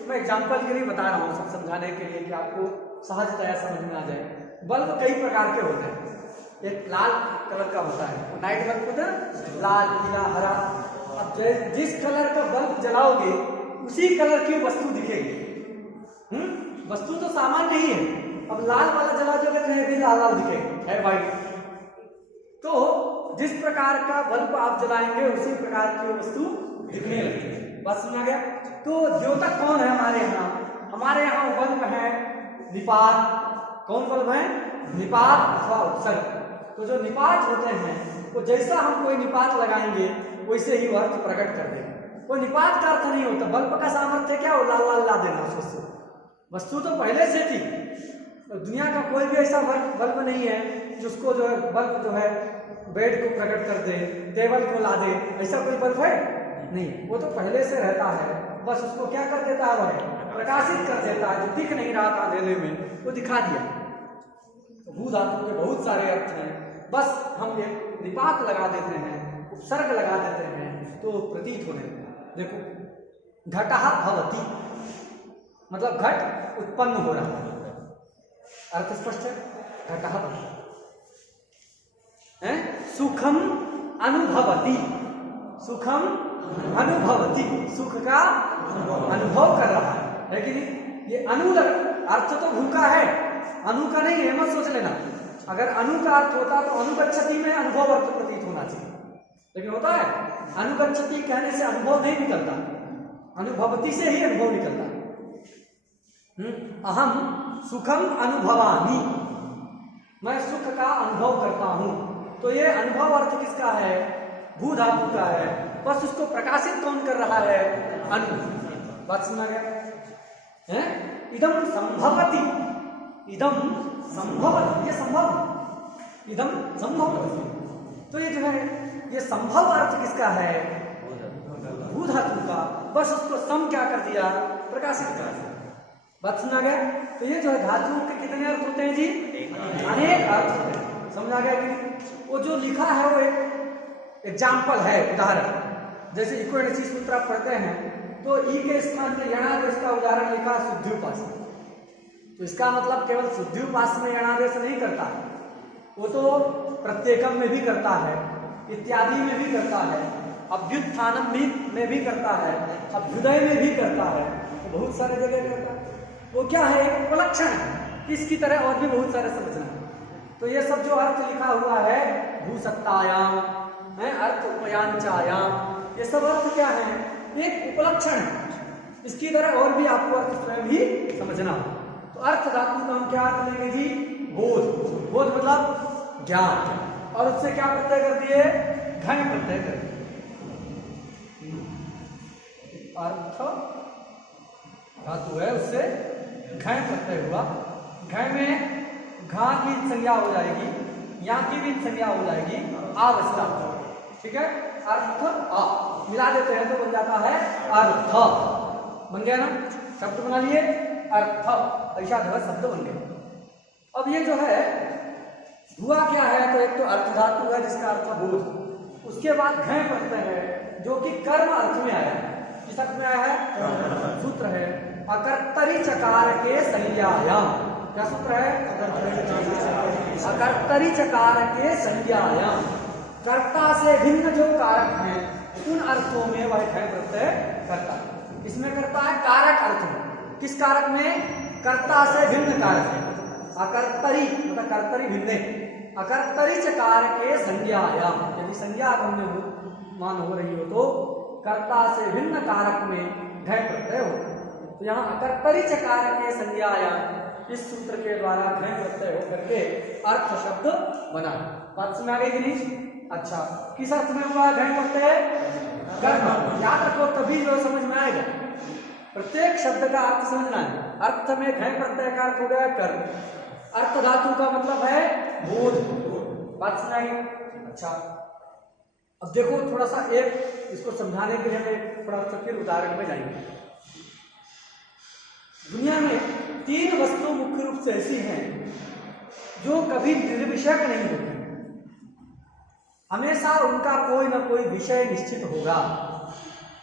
मैं एग्जाम्पल के लिए बता रहा हूँ, सब समझाने के लिए कि आपको सहजतया समझ में आ जाए। बल्ब कई प्रकार के होते हैं। एक लाल कलर का होता है, वो नाइट बल्ब होता है, लाल, पीला, हरा। अब जिस कलर का बल्ब जलाओगे उसी कलर की वस्तु दिखेगी। वस्तु तो सामान नहीं है। अब लाल वाला जला दोगे तो ये भी लाल लाल दिखेगा, है व्हाइट। तो जिस प्रकार का बल्ब आप जलाएंगे उसी प्रकार की वस्तु दिखने लगती है। बस सुना गया? तो द्योतक कौन है हमारे यहाँ? हमारे यहाँ बल्ब है निपात। कौन बल्ब है? निपात अथवा उत्सर्ग। तो जो निपात होते हैं, तो जैसा हम कोई निपात लगाएंगे वैसे ही वह अर्थ प्रकट कर देगा। वो निपात का अर्थ नहीं होता। बल्ब का सामर्थ्य क्या? वो लाल लाल ला देना उस वस्तु। वस्तु तो पहले से थी। तो दुनिया का कोई भी ऐसा बल्ब नहीं है जिसको जो है बल्ब जो है बेड को प्रकट कर दे, टेबल को ला दे। ऐसा कोई बल्ब है? नहीं। वो तो पहले से रहता है, बस उसको क्या कर देता है? वह प्रकाशित कर देता है। जो दिख नहीं रहा था अंधेरे में, वो दिखा दिया। भू धातु के बहुत सारे अर्थ हैं, बस हम एक निपात लगा देते हैं, उपसर्ग लगा देते हैं तो प्रतीत होने लगता। देखो, घटः भवति मतलब घट उत्पन्न हो रहा है। अर्थ स्पष्ट है? घटः भवति। सुखम अनुभवति, सुखम अनुभवति, सुख का अनुभव कर रहा है कि नहीं? ये अनु अर्थ तो भू का है, अनु का नहीं है, मत सोच लेना। अगर अनु का अर्थ होता तो अनुगच्छति में अनुभव अर्थ प्रतीत होना चाहिए, लेकिन होता है अनुगच्छति कहने से अनुभव नहीं निकलता, अनुभवति से ही अनुभव निकलता। अहम सुखम अनुभवामि, मैं सुख का अनुभव करता हूं। तो ये अनुभव अर्थ किसका है? भू धातु का है। बस उसको प्रकाशित कौन कर रहा है? अनु। बात सुना गया? इदम संभवति, इदम संभवति, ये संभव, इदम संभवति। तो ये जो है ये संभव अर्थ किसका है? भू धातु का। बस उसको सम क्या कर दिया? प्रकाशित कर दिया। बात सुना गया? तो ये जो है धातु के कितने अर्थ होते हैं जी? अनेक अर्थ होते हैं। समझ आ गया कि वो जो लिखा है वो एक एग्जाम्पल है, उदाहरण। जैसे इक्वलिटी सूत्र आप पढ़ते हैं तो ई के स्थान पर यणादेश का उदाहरण लिखा शुद्ध्युपास। तो इसका मतलब केवल शुद्ध्युपास में यणादेश नहीं करता, वो तो प्रत्येकम में भी करता है, इत्यादि में भी करता है, अभ्युत्थानम में भी करता है, अभ्युदय में भी करता है, तो बहुत सारे जगह करता है। वो क्या है? एक उपलक्षण है। इसकी तरह और भी बहुत सारे समझना है। तो ये सब जो अर्थ लिखा हुआ है, भूसत्तायाम, अर्थ उपयांचायाम, ये सब अर्थ क्या है? एक उपलक्षण है। इसकी तरह और भी आपको अर्थ स्वयं ही समझना हो। तो अर्थ धातु का हम क्या अर्थ लेंगे जी? बोध। बोध मतलब ज्ञान। और उससे क्या प्रत्यय कर दिए? घन प्रत्यय कर दिए। अर्थ धातु है, उससे घय प्रत्यय हुआ। घय में घा की संज्ञा हो जाएगी, यहाँ की भी संज्ञा हो जाएगी, अवस्था। ठीक है, अर्थ आ मिला देते हैं तो बन जाता है अर्थ। बन गया ना, शब्द बना लिए अर्थ, ऐसा जो है शब्द बन गया। अब ये जो है हुआ क्या है, तो एक तो अर्थ धातु है जिसका अर्थ बोध, उसके बाद घय प्रत्यय है जो कि कर्म अर्थ में आया है। किस अर्थ में आया है? सूत्र है अकर्तरी चकार के संज्ञायाम। क्या सूत्र है? अकर्तरी चकार के संज्ञायाम। कर्ता से भिन्न जो कारक हैं उन अर्थों में वह घय प्रत्यय करता है। इसमें करता है कारक अर्थ में। किस कारक में? कर्ता से भिन्न कारक है। अकर्तरी मतलब कर्तरी भिन्न, अकर्तरी चकार के संज्ञायाम। यदि संज्ञा मान हो रही हो तो कर्ता से भिन्न कारक में घय प्रत्यय होगा। तो यहाँ अकर्तरी चकार के संज्ञायाम इस सूत्र के द्वारा घय प्रत्यय होकर के अर्थ शब्द बना। बात समझ आ गई कि नहीं? अच्छा, किस अर्थ में हुआ घय प्रत्यय? कर्म। याद रखो, तभी जो समझ में आएगा। प्रत्येक शब्द का अर्थ समझना है। अर्थ में घय प्रत्यय का अर्थ हो गया कर्म, अर्थ धातु का मतलब है बोध। बात सुनाई? अच्छा, अब देखो थोड़ा सा एक इसको समझाने के लिए हमें थोड़ा सा फिर उदाहरण में जाएंगे। दुनिया में 3 वस्तु मुख्य रूप से ऐसी हैं जो कभी निर्विषयक नहीं होती, हमेशा उनका कोई ना कोई विषय निश्चित होगा,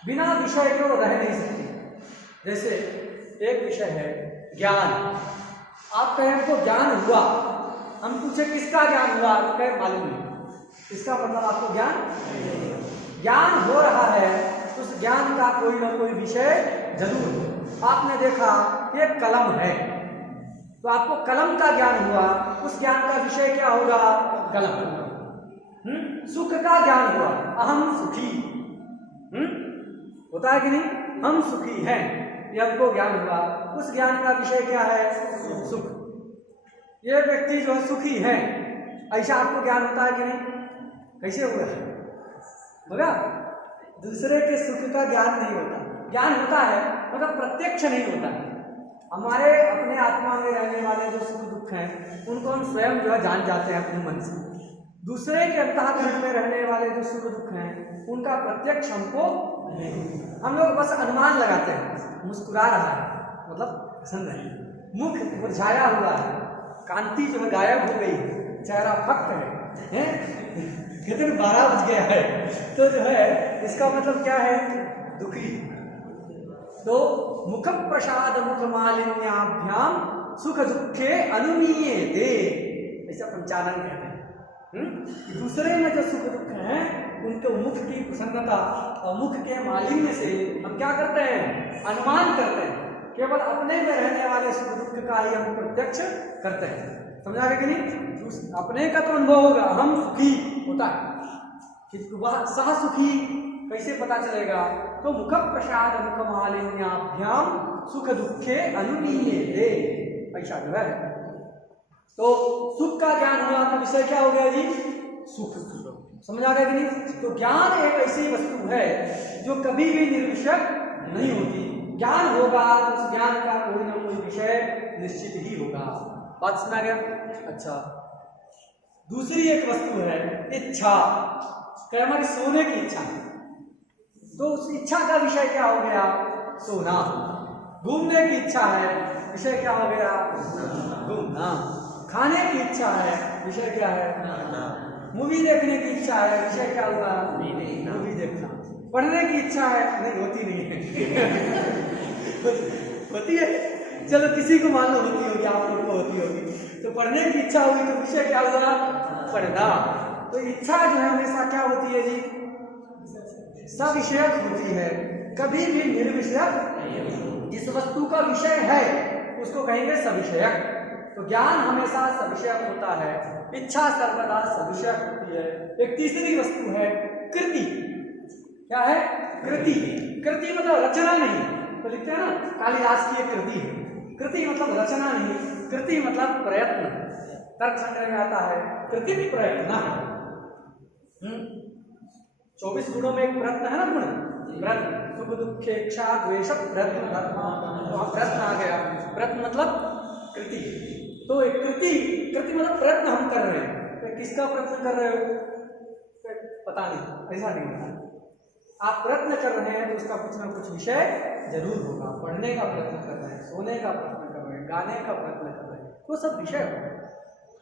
बिना विषय के वो रह नहीं सकती। जैसे एक विषय है ज्ञान। आप कहें हमको ज्ञान हुआ, हम पूछे किसका ज्ञान हुआ, तो कहे मालूम नहीं। इसका मतलब आपको ज्ञान हो रहा है, तो उस ज्ञान का कोई ना कोई विषय जरूर हो। आपने देखा एक कलम है, तो आपको कलम का ज्ञान हुआ, उस ज्ञान का विषय क्या होगा? कलम। सुख का ज्ञान हुआ, अहम सुखी। होता है कि नहीं? हम सुखी हैं, ये हमको ज्ञान हुआ, उस ज्ञान का विषय क्या है? सुख। ये व्यक्ति जो है सुखी है, ऐसा आपको ज्ञान होता है कि नहीं? कैसे हुआ? होगा? दूसरे के सुख का ज्ञान नहीं होता। ज्ञान होता है मतलब प्रत्यक्ष नहीं होता है। हमारे अपने आत्मा में रहने वाले जो सुख दुख हैं उनको हम स्वयं जो है जान जाते हैं अपने मन से। दूसरे के अंतःकरण में रहने वाले जो सुख दुख हैं उनका प्रत्यक्ष हमको नहीं। हम लोग बस अनुमान लगाते हैं, मुस्कुरा रहा है मतलब पसंद है, मुख मुरझाया हुआ है, कांति जो है गायब हो गई है, चेहरा फक्त है, कितने 12 बज गया है, तो जो है इसका मतलब क्या है? दुखी। तो मुख प्रसाद मुख मालिन्याभ्याम सुख दुखे अनुमीयते, ऐसा पंचानन कहते हैं। दूसरे में जो सुख दुख हैं उनके मुख की प्रसन्नता और मुख के मालिन्य से हम क्या करते हैं? अनुमान करते हैं। केवल अपने में रहने वाले सुख दुख का ही हम प्रत्यक्ष करते हैं। समझा रहे कि नहीं? अपने का तो अनुभव होगा, हम सुखी होता है, वह सह सुखी कैसे पता चलेगा? तो मुख प्रसाद मुख मालिन्याभ्याम सुख दुखे अनुमीयते, ऐसा जो है। तो सुख का ज्ञान हुआ तो विषय क्या हो गया जी? सुख। समझ आ गया कि नहीं? तो ज्ञान एक ऐसी वस्तु है जो कभी भी निर्विषयक नहीं होती। ज्ञान होगा तो उस ज्ञान का कोई ना कोई विषय निश्चित ही होगा। बात समझ आ गया? अच्छा, दूसरी एक वस्तु है इच्छा। क्या हमारी सोने की इच्छा, तो उस इच्छा का विषय क्या हो गया? सोना। घूमने की इच्छा है, विषय क्या हो गया? घूमना। खाने की इच्छा है, विषय क्या है? मूवी देखने की इच्छा है, विषय क्या हुआ? मूवी देखना। पढ़ने की इच्छा है, नहीं होती नहीं है होती है, चलो किसी को मान लो होती होगी, आप लोग को होती होगी। तो पढ़ने की इच्छा हुई तो विषय क्या हुआ? पढ़ना। तो इच्छा जो है हमेशा क्या होती है जी? सविषयक होती है, कभी भी निर्विषयक। जिस वस्तु का विषय है उसको कहेंगे सविषयक। तो ज्ञान हमेशा सविषयक होता है, इच्छा सर्वदा सविषयक होती है। एक तीसरी वस्तु है कृति। क्या है? कृति। कृति मतलब रचना नहीं, तो लिखते हैं ना कालिदास की एक कृति है। कृति मतलब रचना नहीं, कृति मतलब प्रयत्न। तर्क संग्रह में आता है कृति भी प्रयत्न है। 24 गुणों में एक प्रयत्न है ना, गुण प्रयत्न, सुख दुख इच्छा द्वेष प्रयत्न धर्म, वहां प्रयत्न आ गया। प्रयत्न मतलब कृति, तो एक कृति, कृति मतलब प्रयत्न हम कर रहे हैं। तो किसका प्रयत्न कर रहे हो? पता नहीं, ऐसा नहीं होता। आप प्रयत्न कर रहे हैं तो उसका कुछ ना कुछ विषय जरूर होगा। पढ़ने का प्रयत्न कर रहे हैं, सोने का प्रयत्न कर रहे हैं, गाने का प्रयत्न कर रहे हैं, वो सब विषय होगा।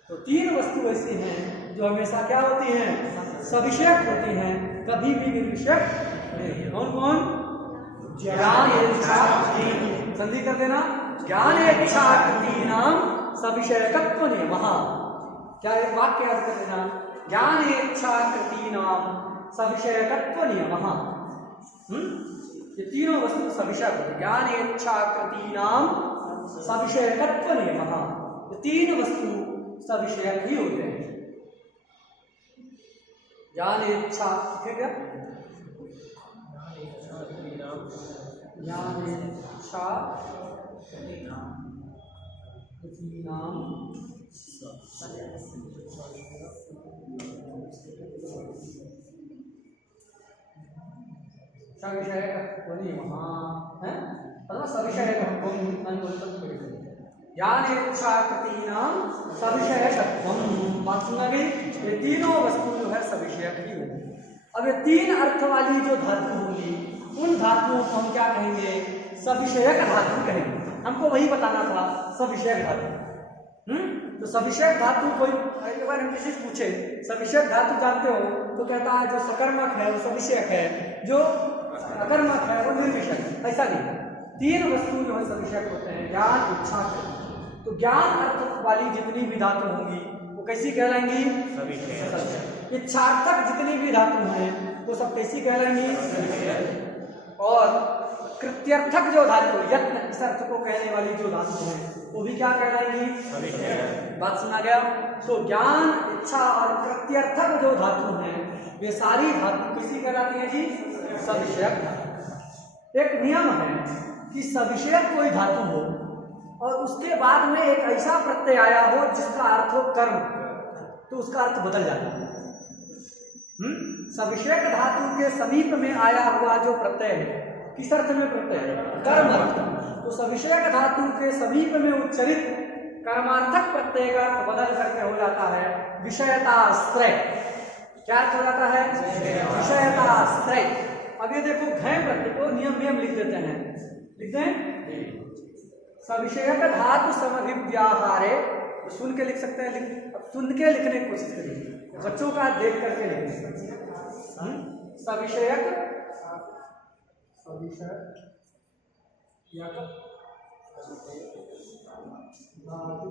तो 3 वस्तु ऐसी हैं जो हमेशा क्या होती हैं? सविषयक होती हैं, कभी भी निर्विषयक नहीं। कौन कौन? ज्ञान इच्छा, संधि कर देना, ज्ञान इच्छा कृति नाम सविषयकत्व नियमः। क्या एक वाक्य याद कर देना, ज्ञान इच्छा कृति नाम सविषयकत्व नियमः। ये तीनों वस्तु सविषय होते हैं। ज्ञान इच्छा कृति नाम सविषयकत्व नियमः, ये 3 वस्तु सविषयक ही होते हैं। ज्ञान इच्छा, ठीक है क्या? ज्ञान इच्छा कृति नाम सविषयकत्व नियमः है, मतलब सविषयक ज्ञान इच्छा कृति नाम सविषयकत्वम। बात सुनना गई? ये तीनों वस्तु जो है सविषयक ही होगी। अब ये 3 अर्थ वाली जो धातु होगी, उन धातुओं को हम क्या कहेंगे? सविषयक धातु कहेंगे। हमको वही बताना था, सविषयक धातु। तो सविषयक धातु कोई एक बार हम किसी से पूछे सविषयक धातु जानते हो, तो कहता है जो सकर्मक है वो सविषयक है, जो अकर्मक है वो निर्विषयक। ऐसा नहीं, 3 वस्तु जो है सविषयक होते हैं, ज्ञान इच्छा कृति। तो ज्ञान अर्थ वाली जितनी भी धातु होंगी वो कैसी कहलाएंगी? सविषयक। इच्छार्थक जितनी भी धातु हैं वो सब कैसी कहलाएंगी? और कृत्यर्थक जो धातु, यत्न इस अर्थ को कहने वाली जो धातु है वो भी क्या कहलाएंगी? बात सुना गया? तो ज्ञान इच्छा और कृत्यर्थक जो धातु हैं वे सारी धातु किसी कहलाती है जी? सविषयक धातु। एक नियम है कि सविषयक कोई धातु हो और उसके बाद में एक ऐसा प्रत्यय आया हो जिसका अर्थ हो कर्म, तो उसका अर्थ बदल जाता है। सविषयक धातु के समीप में आया हुआ जो प्रत्यय है, किस अर्थ में प्रत्यय है? कर्म अर्थ। तो सविषयक धातु के समीप में उच्चरित कर्मार्थक प्रत्यय का अर्थ बदल करके हो जाता है विषयताश्रय। क्या अर्थ हो जाता है? विषयताश्रय। अब ये देखो घय प्रत्यय को नियम लिख देते हैं, लिख दें? सविषयक धातु समभिव्याहारे, तो सुन के लिख सकते हैं, अब सुन के लिखने की कोशिश करिए, बच्चों का देख करके लिखिए। सविषयक धातु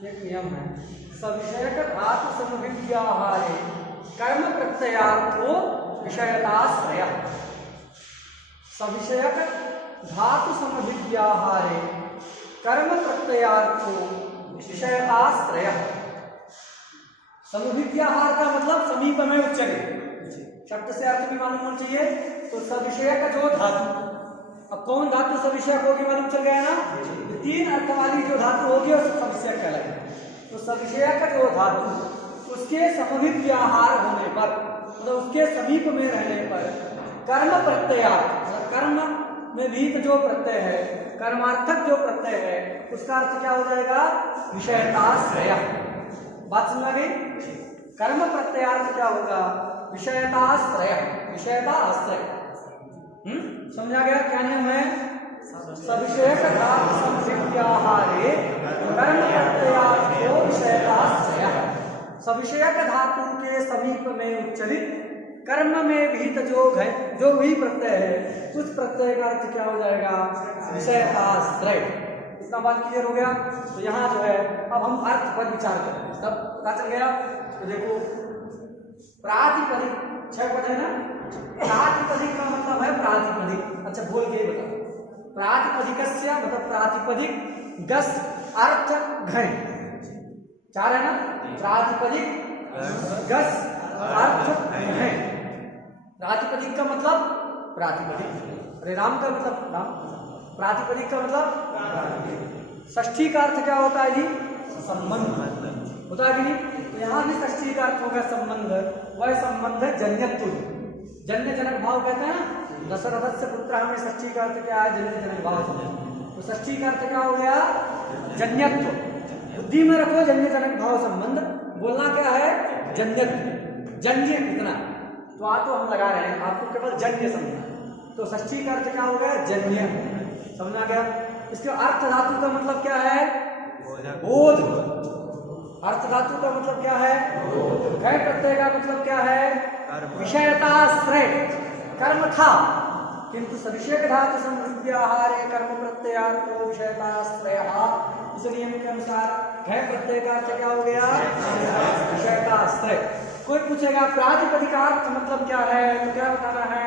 एक नियम है, सविषयक धातु समभिव्याहारे कर्म प्रत्ययार्थो विषयताश्रय। सविषयक धातु समभिव्याहारे कर्म प्रत्ययार्थो विषयताश्रय। समभिव्याहार का मतलब समीप में उच्चरित, शब्द से अर्थ भी मालूम होना चाहिए। तो सविषयक जो धातु, अब कौन धातु सविषयक होगी मालूम चल गया ना? 3 अर्थ वाली जो धातु होगी वो सविषयक कहलाएगी। तो सविषयक जो धातु उसके समभिव्याहार होने पर, मतलब उसके समीप में रहने पर कर्म प्रत्ययार्थ, कर्म में भीत जो प्रत्यय है, कर्मार्थक जो प्रत्यय है, उसका अर्थ क्या हो जाएगा? विषयताश्रय। बात सुना गई? कर्म प्रत्ययार्थ क्या होगा? विषयताश्रय, विषयता आश्रय। समझा गया क्या नियम है? सविषयक धातु समभिव्याहारे कर्म प्रत्ययार्थो विषयताश्रय। सविषयक धातु के समीप में उच्चरित कर्म में भीत जो भी प्रत्यय है, उस प्रत्यय का अर्थ क्या हो जाएगा? विषयताश्रय। इतना बात क्लियर हो गया? तो यहाँ जो है अब हम अर्थ पर विचार करते हैं, सब पता चल गया। तो देखो प्रातिपदिक 6 पद है ना, प्रातिपदिक का मतलब है प्रातिपदिक। अच्छा बोल के बताओ, प्रातिपदिकस्य मतलब प्रातिपदिक गस अर्थ घय, चार है ना, प्रातिपदिक गस अर्थ घय। प्रातिपदिक का मतलब प्रातिपदिक, अरे राम का मतलब राम, प्रातिपदिक का मतलब षष्ठी का अर्थ क्या होता है जी, संबंध होता है कि नहीं। तो यहाँ भी षष्ठी का अर्थ होगा संबंध, वह संबंध है जन्यत्व, जन्य जनक भाव कहते हैं ना। दशरथ से पुत्र में षष्ठी का अर्थ क्या है, जन्य जनक भाव। तो षष्ठी का अर्थ क्या हो गया, जन्यत्व। बुद्धि में रखो जन्य जनक भाव संबंध, बोलना क्या है जन्यत्व, जन्य इतना। तो आ तो हम लगा रहे हैं, आपको केवल जन्य समझना। तो षष्ठी का अर्थ क्या हो गया, जन्य, समझना गया। इसके अर्थ धातु का मतलब क्या है, बोध। अर्थ धातु का मतलब क्या है, घय प्रत्यय का मतलब क्या है, विषयताश्रय, कर्म था किंतु सविषय धातु समृद्धि आहार कर्म प्रत्ययार्थो विषयताश्रय। इस नियम के अनुसार घय प्रत्यय का अर्थ क्या हो गया, विषयताश्रय। कोई पूछेगा प्रातिपदिकार्थ मतलब क्या है, तो क्या बताना है,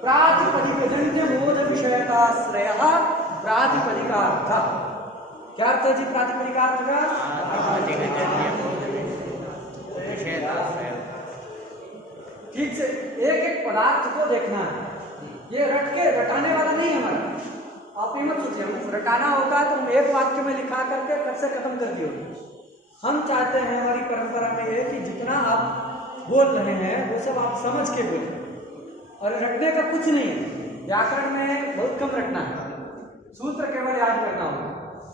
प्रातिपदिक जन्य बोध विषयताश्रय प्रातिपदिकार्थ। क्या अर्थ है जी प्रातिपदिकार्थ का, ठीक से एक एक पदार्थ को देखना है, ये रट के रटाने वाला नहीं है हमारा। आप ये मत सोचिए, हम रटाना होगा तो हम एक वाक्य में लिखा करके कब से खत्म कर दिए। हम चाहते हैं, हमारी परंपरा में ये कि जितना आप बोल रहे हैं वो सब आप समझ के बोलें, और रटने का कुछ नहीं है। व्याकरण में बहुत कम रटना है, सूत्र केवल याद करना होगा,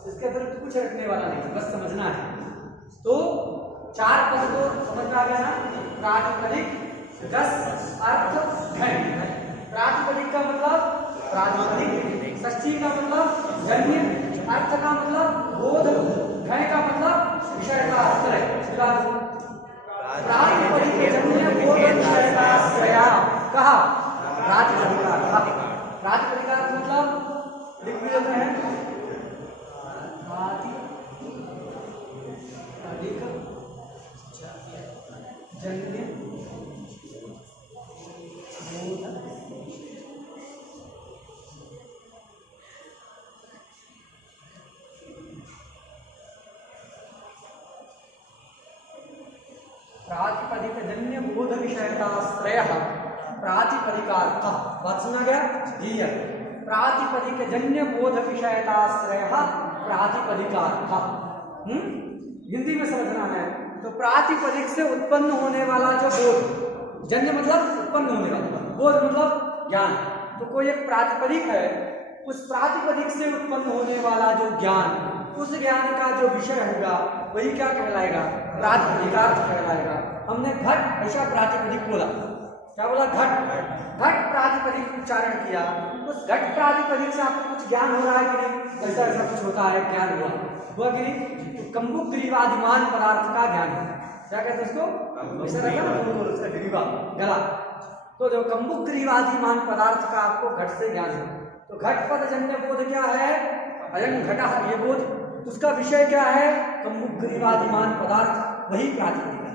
इसके अंदर कुछ रटने वाला नहीं, बस समझना है। तो चार पद को समझ में आ गया ना, प्रातिपदिक गस अर्थ घय। प्रातिपदिक का मतलब प्रातिपदिक, षष्ठी का मतलब जन्य, अर्थ का मतलब बोध, घय का मतलब विषय का आश्रय। प्रातिपदिक जन्य बोध विषय का आश्रय कहा प्रातिपदिकार्थ। प्रातिपदिकार्थ मतलब लिख भी देते हैं, जन्य बोध प्रातिपदिक जन्य बोध विषयताश्रय प्रातिपदिकार्थ। बात सुना गया जी, प्रातिपदिक जन्य बोध विषयताश्रय प्रातिपदिकार्थ। हिंदी में समझना है तो प्रातिपदिक से उत्पन्न होने वाला जो बोध, जन्य मतलब उत्पन्न होने वाला, बोध मतलब ज्ञान। तो कोई एक प्रातिपदिक है, उस प्रातिपदिक से उत्पन्न होने वाला जो ज्ञान, उस ज्ञान का जो विषय होगा वही क्या कहलाएगा, प्रातिपदिकार्थ कहलाएगा। हमने घट ऐसा प्रातिपदिक बोला, क्या बोला, घट। घट प्रातिपदिक उच्चारण किया, उस घट प्रातिपदिक से आपको कुछ ज्ञान हो रहा है कि नहीं, ऐसा ऐसा कुछ होता है, ज्ञान हुआ कि नहीं। तो कंबुक ग्रीवादिमान पदार्थ का ज्ञान है, क्या कहते हैं इसको, ऐसा रहता है ना ग्रीवा गला। तो जो कंबुक ग्रीवादिमान पदार्थ का आपको घट से ज्ञान है, तो घट पद जन्य बोध क्या है, अयं घटा, ये बोध, उसका विषय क्या है, कंबुक ग्रीवादिमान पदार्थ, वही प्रातिपदिक है।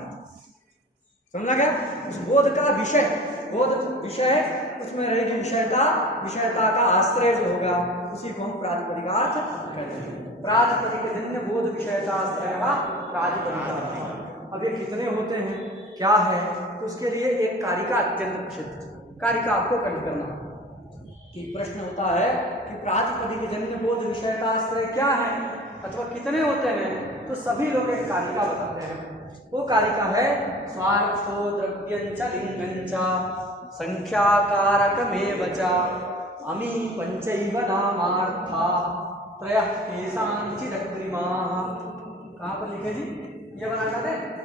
समझा गया। उस बोध का विषय, बोध विषय, उसमें रहेगी विषयता, विषयता का आश्रय जो होगा उसी को हम प्रातिपदिकार्थ कहते हैं। प्रातिपदिक जन्य बोध विषयताश्रय प्रातिपदिकार्थ। अब ये कितने होते हैं, क्या है, तो उसके लिए एक कारिका अत्यंत प्रसिद्ध, कारिका आपको कंठ करना कि प्रश्न होता है कि प्रातिपदिक जन्य बोध विषयताश्रय क्या है अथवा कितने होते हैं, तो सभी लोग एक कारिका बताते हैं। वो कारिका है स्वार्थो द्रव्यंच लिंगंच संख्याकारकमेव च अमी पंचैव नामार्था त्रयः केषांचिदग्रिमाः। कहाँ पर लिखे जी, ये बना चाहते हैं,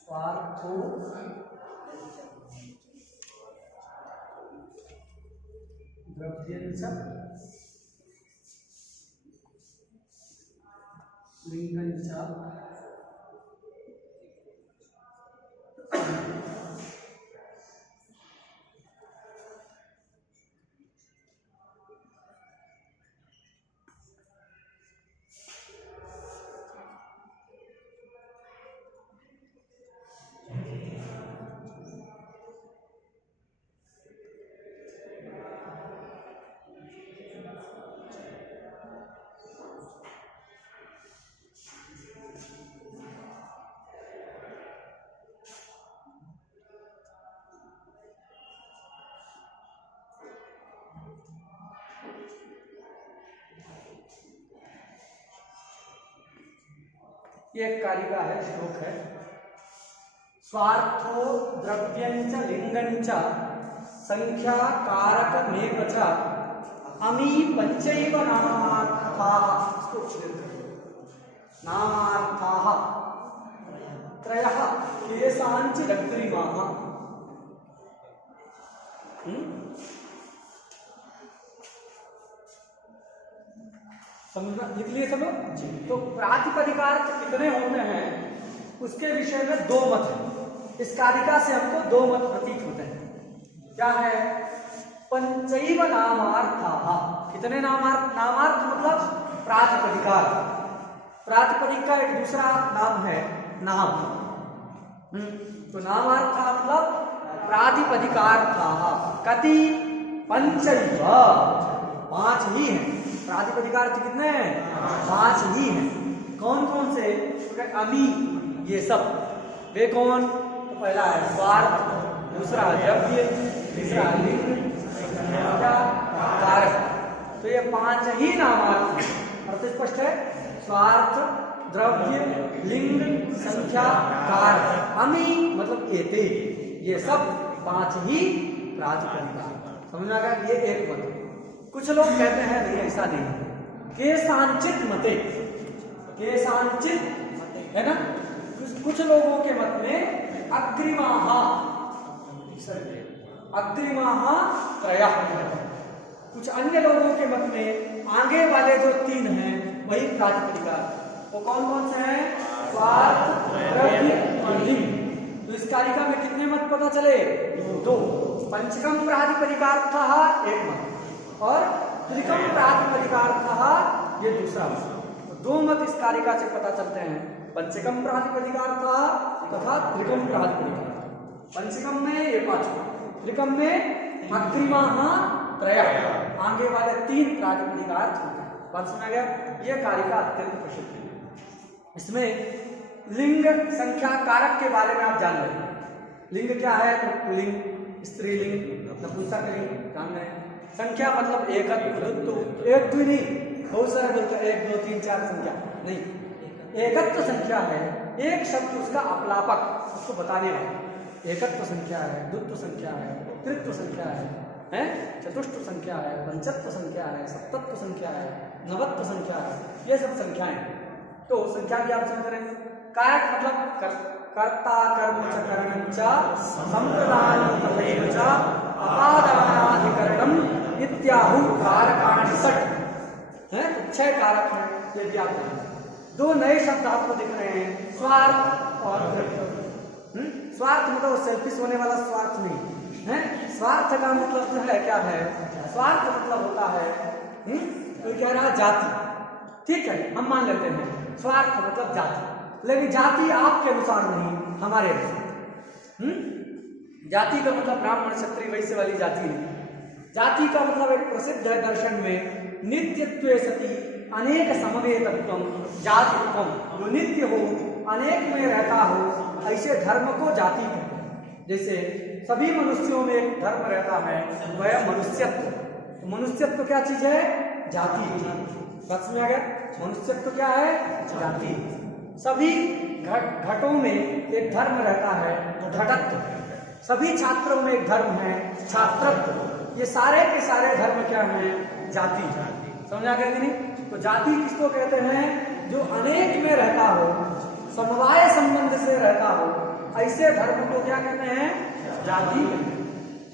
स्वार्थो द्रव्यंच लिंगंच ये एक कारिका है, श्लोक है। स्वार्थो द्रव्यंच लिंगंच संख्या कारक में च अमी पंचैव नामार्थाः, नामार्थाः त्रयः केशांचिदग्रिमाः। समझना, लिख लिए सब लोग? तो प्रातिपदिकार्थ कितने होते हैं उसके विषय में दो मत हैं। इस कारिका से हमको दो मत प्रतीत होते हैं। क्या है? पंचैव नामार्थाः, कितने नामार्थ? नामार्थ मतलब प्रातिपदिकार्थ। प्रातिपदिक का एक दूसरा नाम है नाम। तो नामार्थ मतलब प्रातिपदिकार्थाः। कति? पंचैव, पांच ही हैं। प्रातिपदिकार्थ कितने हैं? पांच ही हैं। कौन कौन से? अमी, ये सब। वे कौन? तो पहला है स्वार्थ, दूसरा द्रव्य, तीसरा लिंग, कारक। तो ये पांच ही नामार्थ हैं। अर्थ स्पष्ट है? स्वार्थ, द्रव्य, लिंग, संख्या, कारक। अमी मतलब एते, ये सब पांच ही प्रातिपदिकार्थ। समझ आ गया? ये एक मत। कुछ लोग कहते हैं नहीं, ऐसा नहीं। केशांचित मते, केशांचित है ना, कुछ लोगों के मत में अग्रिमाः, अग्रिमाः त्रयः। कुछ अन्य लोगों के मत में आगे वाले जो तीन हैं वही प्रातिपदिकार्थ। वो कौन कौन से हैं? स्वार्थ, द्रव्य और लिंग। तो इस कारिका में कितने मत पता चले? दो। पंचकम प्रातिपदिकार्थः एक मत और त्रिकम प्रातिपदिकार्थः ये दूसरा मत। तो दो मत इस कारिका से पता चलते हैं, पंचकम प्रातिपदिकार्थः तथा त्रिकम प्रातिपदिकार्थः। पंचकम में ये पांचवा, त्रिकम में अग्रिमाः त्रयः, आगे वाले तीन प्रातिपदिकार्थ होते हैं। बात समझ गया? ये कारिका अत्यंत प्रसिद्ध है। इसमें लिंग, संख्या, कारक के बारे में आप जान रहे हैं। लिंग क्या है? तो पुल्लिंग, स्त्रीलिंग, नपुंसकलिंग जान रहे हैं। संख्या मतलब एकत्व, द्वित्व, एक द्वि नहीं, बहुत सारे बोलते हैं 1 2 3 4 संख्या नहीं। एकत्व संख्या है, एक शब्द उसका अपलापक, उसको बताने वाला। एकत्व संख्या है, द्वित्व संख्या है, त्रित्व संख्या है, चतुष्ट संख्या है, पंचत्व संख्या है, सप्तत्व संख्या है, नवत्व संख्या है, ये सब संख्याएं। तो संख्या की आप समझ रहे हैं। कारक मतलब कर्ता, कर्म च करणं च संप्रदानं तथैव च अपादानाधिकरणम् इत्याहु कारकाणि षट्। हैं तो 6 कारक हैं, ये भी आप जानते हैं। दो नए शब्द आपको दिख रहे हैं, स्वार्थ और द्रव्य। स्वार्थ मतलब सेल्फिश होने वाला स्वार्थ नहीं है। स्वार्थ का मतलब जो है क्या है? स्वार्थ मतलब होता है तो कह रहा जाति, ठीक है, हम मान लेते हैं स्वार्थ मतलब जाति, लेकिन जाति आपके अनुसार नहीं, हमारे अनुसार। जाति का मतलब ब्राह्मण, क्षत्रिय, वैश्य वाली जाति नहीं। जाति का मतलब एक प्रसिद्ध है दर्शन में, नित्यत्वे सति अनेक समवेतत्वम जातित्वम। जो नित्य हो, अनेक में रहता हो, ऐसे धर्म को जाति कहते हैं। जैसे सभी मनुष्यों में एक धर्म रहता है, वह मनुष्यत्व। तो मनुष्यत्व क्या चीज है? जाति। बात में आ गया? मनुष्यत्व क्या है? जाति। सभी घटों में एक धर्म रहता है, घटत्व। सभी छात्रों में एक धर्म है, छात्रत्व। ये सारे के सारे धर्म क्या हैं? जाति। समझा गया कि नहीं? तो जाति किसको कहते हैं? जो अनेक में रहता हो, समवाय संबंध से रहता हो, ऐसे धर्म को क्या कहते हैं? जाति।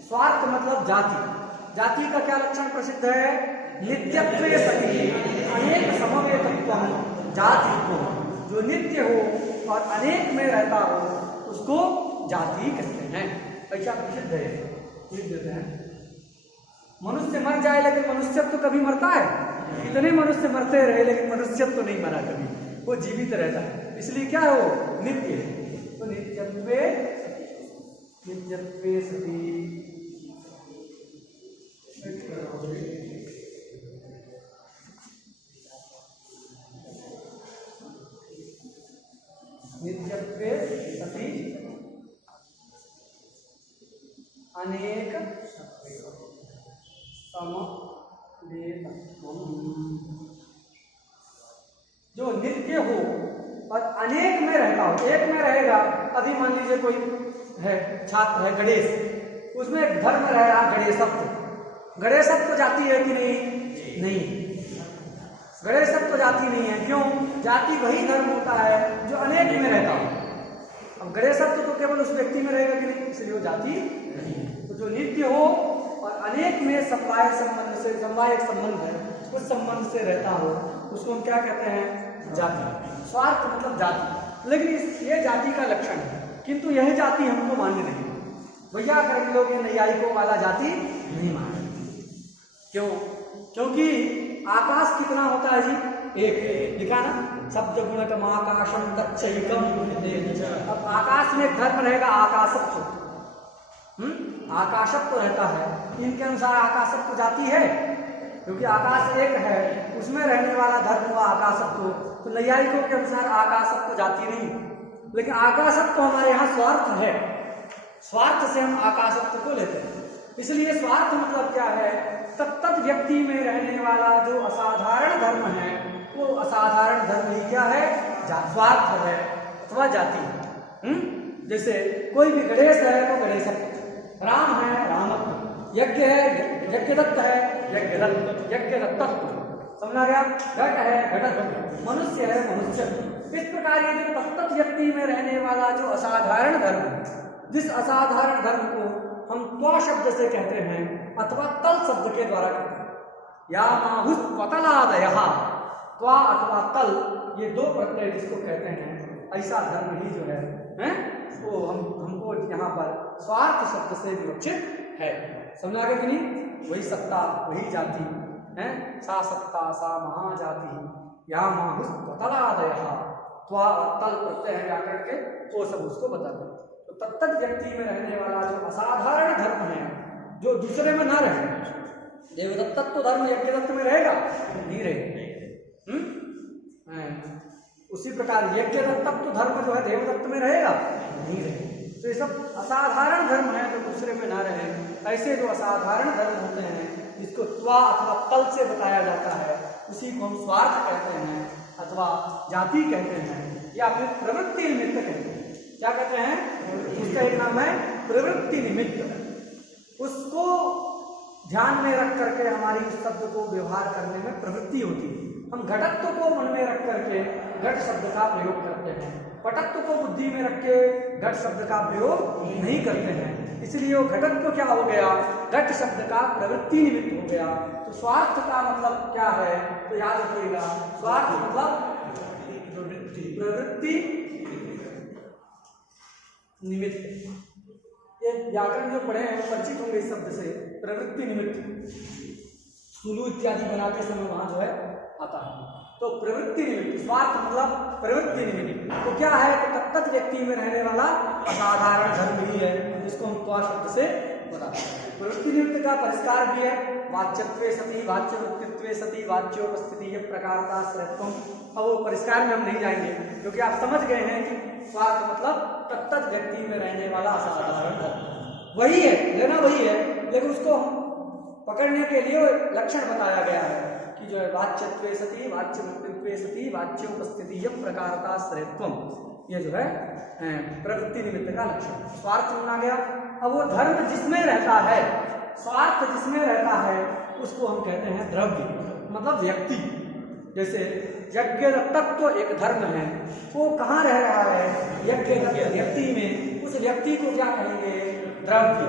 स्वार्थ मतलब जाति। जाति का क्या लक्षण प्रसिद्ध है? नित्यत्वे सति अनेक समवेतत्वम जातित्वम। जो नित्य हो और अनेक में रहता हो उसको जाति कहते हैं। ऐसा प्रसिद्ध है। लिख देते हैं। मनुष्य मर जाए लेकिन मनुष्यत्व कभी मरता है? इतने मनुष्य मरते रहे लेकिन मनुष्यत्व नहीं मरा कभी, वो जीवित रहता है। इसलिए क्या है? वो नित्य है। तो नित्यत्वे सति नित्यत्वे सति अनेक समवेतत्वम। जो नित्य हो और अनेक में रहता हो, एक में रहेगा। अभी मान लीजिए कोई है छात्र है गणेश, उसमें एक धर्म रह रहा गणेशत्व। गणेशत्व जाति है कि नहीं? नहीं, गणेशत्व जाति नहीं है। क्यों? जाति वही धर्म होता है जो अनेक में रहता हो। अब गणेशत्व तो केवल उस व्यक्ति में रहेगा कि नहीं, इसलिए वो जाति नहीं। तो जो नित्य हो और अनेक में समवाय संबंध से, समवाय एक संबंध है, उस संबंध से रहता हो, उसको हम क्या कहते हैं? जाति। स्वार्थ मतलब जाति। लेकिन ये जाति का लक्षण है, किंतु यह जाति हमको मान्य नहीं। वैयाकरण लोग ये नैयायिकों वाला जाति नहीं मानते। क्यों? क्योंकि आकाश कितना होता है जी? एक। लिखा ना, शब्द गुणकम आकाशम तच्चैकम। अब आकाश में एक धर्म रहेगा आकाशत्व। आकाशत्व रहता है, इनके अनुसार आकाशत्व जाति है, क्योंकि आकाश एक है, उसमें रहने वाला धर्म हुआ आकाशत्व। तो नैयायिकों के अनुसार आकाशत्व जाति नहीं, लेकिन आकाशत्व हमारे यहाँ स्वार्थ है। स्वार्थ से हम आकाशत्व को लेते हैं। इसलिए स्वार्थ मतलब क्या है? तत्त व्यक्ति में रहने वाला जो असाधारण धर्म है, वो असाधारण धर्म ही क्या है? स्वार्थ है अथवा जाति। जैसे कोई भी गणेश है तो गणेशत्व, राम है रामत्व, यज्ञ है यज्ञदत्त है यज्ञदत्त, यज्ञदत्तत्व। समझा गया? घट है घटत्व, मनुष्य है मनुष्यत्व। इस प्रकार ये जो तत्त व्यक्ति में रहने वाला जो असाधारण धर्म है, जिस असाधारण धर्म को हम त्वा शब्द से कहते हैं अथवा तल शब्द के द्वारा कहते हैं, या माहुस त्वतलादयः, त्वा अथवा तल, ये दो प्रत्यय जिसको कहते हैं, ऐसा धर्म ही जो है वो हमको यहाँ पर स्वार्थ शब्द से विवक्षित है। समझा गया कि नहीं? वही सत्ता वही जाति है, सा सत्ता सा महाजाति, या माहुस त्वतलादयः, त्वा तल प्रत्यय है व्याकरण के, वो सब उसको बताते हैं। तो तत्त व्यक्ति में रहने वाला जो असाधारण धर्म है, जो दूसरे में ना रहे, देवदत्तत्व धर्म यज्ञदत्त में रहेगा नहीं रहेगा। उसी प्रकार यज्ञदत्तत्व धर्म जो है देवदत्त में रहेगा नहीं रहेगा। तो ये सब असाधारण धर्म है जो दूसरे में ना रहे। ऐसे जो असाधारण धर्म होते हैं, जिसको त्वा अथवा तल से बताया जाता है, उसी को हम स्वार्थ कहते हैं अथवा जाति कहते हैं, या फिर प्रवृत्ति निमित्त कहते हैं। क्या कहते हैं? उसका एक नाम है प्रवृत्ति निमित्त। उसको ध्यान में रख करके हमारी उस शब्द को व्यवहार करने में प्रवृत्ति होती है। हम घटत्व को मन में रख करके घट शब्द का प्रयोग करते हैं, पटत्व को बुद्धि में रख के घट शब्द का प्रयोग नहीं करते हैं। इसलिए वो घटत्व क्या हो गया? घट शब्द का प्रवृत्ति निमित्त हो गया। तो स्वार्थ का मतलब क्या है? तो याद रखिएगा, स्वार्थ मतलब प्रवृत्ति निमित्त। ये व्याकरण जो पढ़े हैं वो परिचित होंगे इस शब्द से, प्रवृत्ति निमित्त। सुलू इत्यादि बनाते समय वहां जो है आता है। तो प्रवृत्ति निमित्त, स्वार्थ मतलब प्रवृत्ति निमित्त। तो क्या है? तो तत्त व्यक्ति में रहने वाला असाधारण धर्म ही है, जिसको हम त्वा शब्द से बताते हैं। प्रवृत्ति निमित्त का परिष्कार भी है, वाच्यत्वे सति वाच्य वृत्तित्वे सति वाच्योपस्थिति प्रकारता श्रेष्ठम। अब वो परिष्कार में हम नहीं जाएंगे, क्योंकि आप समझ गए हैं कि स्वार्थ मतलब तत्त व्यक्ति में रहने वाला असाधारण धर्म वही है, लेना वही है, लेकिन उसको हम पकड़ने के लिए लक्षण बताया गया है कि जो है वाच्यत्वे सति वाच्य वृत्तित्वे सति वाच्योपस्थिति प्रकारता श्रेष्ठम, ये जो है प्रवृत्ति निमित्त का लक्षण। स्वार्थ माना गया। अब वो धर्म जिसमें रहता है, स्वार्थ जिसमें रहता है, उसको हम कहते हैं द्रव्य, मतलब व्यक्ति। जैसे यज्ञदत्तत्व तो एक धर्म है, वो कहाँ रह रहा है? यज्ञदत्त व्यक्ति में। उस व्यक्ति को क्या कहेंगे? द्रव्य।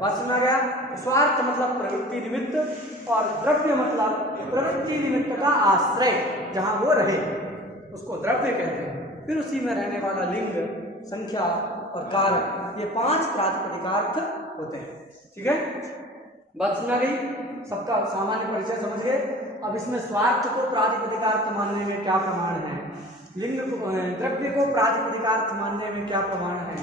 बात सुना गया? स्वार्थ मतलब प्रवृत्ति निमित्त और द्रव्य मतलब प्रवृत्ति निमित्त का आश्रय, जहां वो रहे उसको द्रव्य कहते हैं। फिर उसी में रहने वाला लिंग, संख्या और कारक, ये 5 प्रातिपदिकार्थ होते हैं। ठीक है, बात सुना गई? सबका सामान्य परिचय समझ गए। अब इसमें स्वार्थ को प्रातिपदिकार्थ मानने में क्या प्रमाण है? लिंग को, द्रव्य को प्रातिपदिकार्थ मानने में क्या प्रमाण है?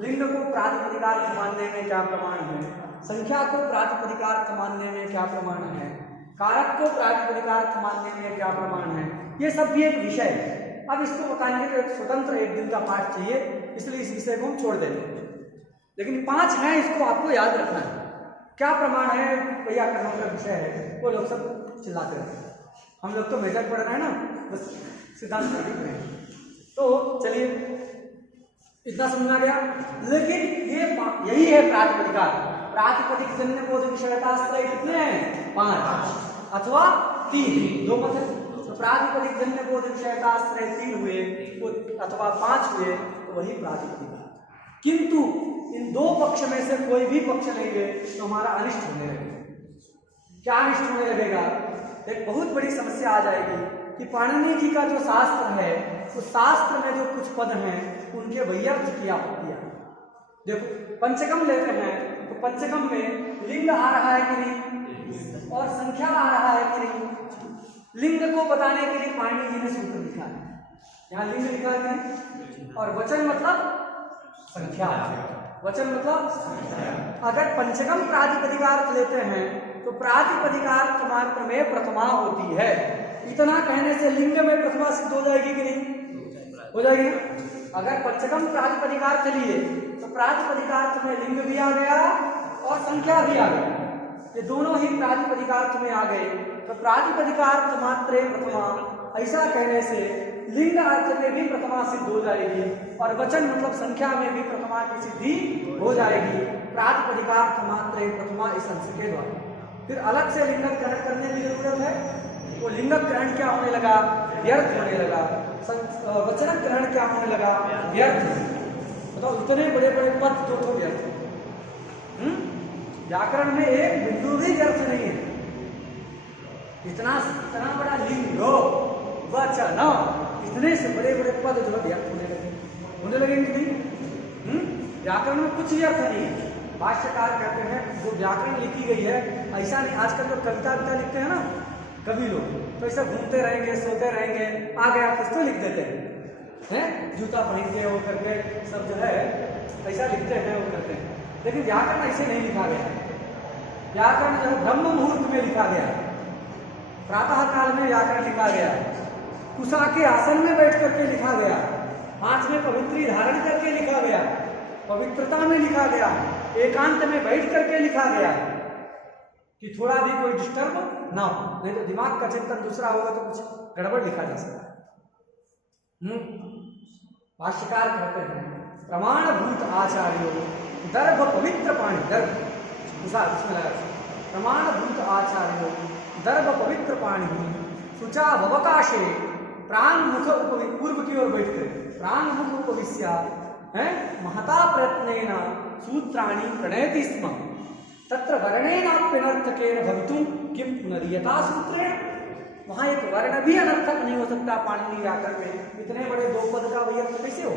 लिंग को प्रातिपदिकार्थ मानने में क्या प्रमाण है? संख्या को प्रातिपदिकार्थ मानने में क्या प्रमाण है? कारक को प्रातिपदिकार्थ मानने में क्या प्रमाण है? ये सब भी एक विषय है। अब इसको बताएंगे तो एक स्वतंत्र एक दिन का पाठ चाहिए, इसलिए इस विषय को हम छोड़ देते हैं। लेकिन 5 हैं, इसको आपको याद रखना है। क्या प्रमाण है? वैयाकरण का विषय है, वो लोग सब चिल्लाते रहते हैं। हम लोग तो मेजर पढ़ रहे हैं ना, बस सिद्धांत लिख रहे हैं। तो चलिए इतना समझ आ गया। लेकिन यही है प्रातिपदिका। प्रातिपदिक जन्य बोध विषयताश्रय कितने हैं? 5 अथवा 3, 2 मत है। तो प्रातिपदिक जन्य बोध विषयताश्रय 3 हुए अथवा 5 हुए तो वही प्रातिपदिका। किंतु इन 2 पक्ष में से कोई भी पक्ष लेंगे तो हमारा अनिष्ट होने लगेगा। क्या अनिष्ट होने लगेगा? एक बहुत बड़ी समस्या आ जाएगी कि पाणिनि जी का जो शास्त्र है उस शास्त्र में जो कुछ पद हैं उनके वैयर्थ की आपत्तियां। देखो पंचकम लेते हैं तो पंचकम में लिंग आ रहा है कि नहीं और संख्या आ रहा है कि नहीं। लिंग को बताने के लिए पाणिनि जी ने सूत्र लिखा है, यहाँ लिंग लिखा है कि नहीं। और वचन मतलब संख्या, वचन मतलब अगर पंचकम प्रातिपदिकार्थ लेते हैं तो प्रातिपदिकार्थ मात्र में प्रथमा होती है। इतना कहने से लिंग में प्रथमा सिद्ध हो जाएगी कि नहीं? हो जाएगी। अगर पंचकम प्रातिपदिकार्थ लिए तो प्रातिपदिकार्थ में लिंग भी आ गया और संख्या भी आ गई, ये दोनों ही प्रातिपदिकार्थ में आ गए। तो प्रातिपदिकार्थ मात्रे प्रथमा ऐसा कहने से लिंग अर्थ में भी प्रथमा सिद्ध हो जाएगी और वचन मतलब संख्या में भी प्रथमा की सिद्धि हो जाएगी प्रातिपदिकार्थ मात्रे प्रथमा इस अंश के द्वारा। फिर अलग से लिंग ग्रहण करने की जरूरत है। वो लिंग ग्रहण क्या होने लगा? व्यर्थ होने लगा। वचन ग्रहण क्या होने लगा? व्यर्थ। बताओ इतने बड़े बड़े पद जो तो व्यर्थ। व्याकरण में एक बिंदु भी व्यर्थ नहीं है। इतना बड़ा लिंग वचन, इतने से बड़े बड़े पद जो है व्यर्थ होने लगेंगे नहीं। व्याकरण में कुछ व्यर्थ नहीं है। भाष्यकार कहते हैं जो व्याकरण लिखी गई है ऐसा नहीं। आजकल जो कविता लिखते हैं ना कवि लोग, तो ऐसा घूमते रहेंगे सोते रहेंगे, आ गया कुछ तो लिख देते हैं, जूता पहन के वो करके सब जो है ऐसा लिखते हैं वो करते हैं। लेकिन व्याकरण ऐसे नहीं लिखा गया। व्याकरण जो ब्रह्म मुहूर्त में लिखा गया, प्रातः काल में व्याकरण लिखा गया, कुशा के आसन में बैठ करके लिखा गया, हाथ में पवित्री धारण करके लिखा गया, पवित्रता में लिखा गया, एकांत में बैठ करके लिखा गया कि थोड़ा भी कोई डिस्टर्ब ना हो, नहीं तो दिमाग का चिंतन दूसरा होगा तो कुछ गड़बड़ लिखा जा सकता है। भाष्यकार कहते हैं प्रमाणभूत आचार्यों दर्भ पवित्र पाणी, दर्भ उसमें लगा प्रमाणभूत आचार्यों दर्भ पवित्र पाणी शुचा भवकाशे प्राण मुख पूर्व की ओर बैठ कर प्राण मुख उपविश्या है महता प्रयत्नेन सूत्राणि प्रणयति स्म तत्र वर्णेनाप्यनर्थकेन भवितुं किं पुनरीयता सूत्रेण। वहां एक वर्ण भी अनर्थक नहीं हो सकता पाणिनि व्याकरण में। इतने बड़े 2 पद का वैयर्थ कैसे हो?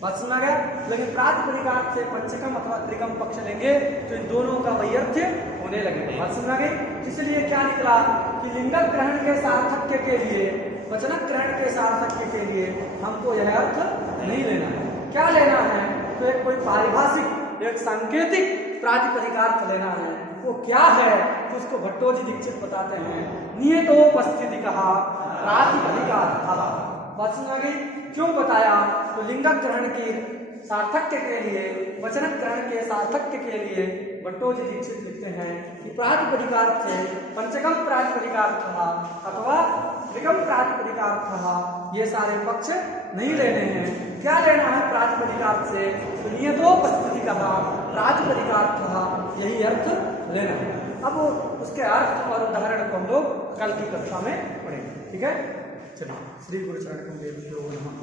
बात सुना गया। लेकिन प्रातिपदिकार्थ से पंचकम अथवा त्रिकम पक्ष लेंगे तो इन दोनों का वैयर्थ होने लगेगा। बात सुना गई। इसलिए क्या निकला कि लिंग ग्रहण के सार्थक्य के लिए, वचन ग्रहण के सार्थक्य के लिए हमको यह अर्थ नहीं लेना है। क्या लेना है? तो एक कोई पारिभाषिक, एक सांकेतिक प्रातिपदिकार्थ लेना है। वो क्या है तो उसको भट्टोजी दीक्षित बताते हैं नियतोपस्थिति कहा प्रातिपदिकार्थ। बात सुना गई। क्यों बताया? तो लिंग ग्रहण की सार्थक्य के लिए, वचन ग्रहण के सार्थक्य के लिए भट्टोजी दीक्षित लिखते हैं कि प्रातिपदिकार्थ से पंचकम प्रातिपदिकार्थ अथवा त्रिकम प्रातिपदिकार्थ ये सारे पक्ष नहीं लेने हैं। क्या लेना है प्रातिपदिकार्थ से? तो नियतोपस्थिति कहा प्रातिपदिकार्थ, यही अर्थ लेना है। अब उसके अर्थ और उदाहरण को हम लोग कल की कक्षा में पढ़ेंगे। ठीक है, चलिए। श्री गुरु चरण कमलेभ्यो नमः।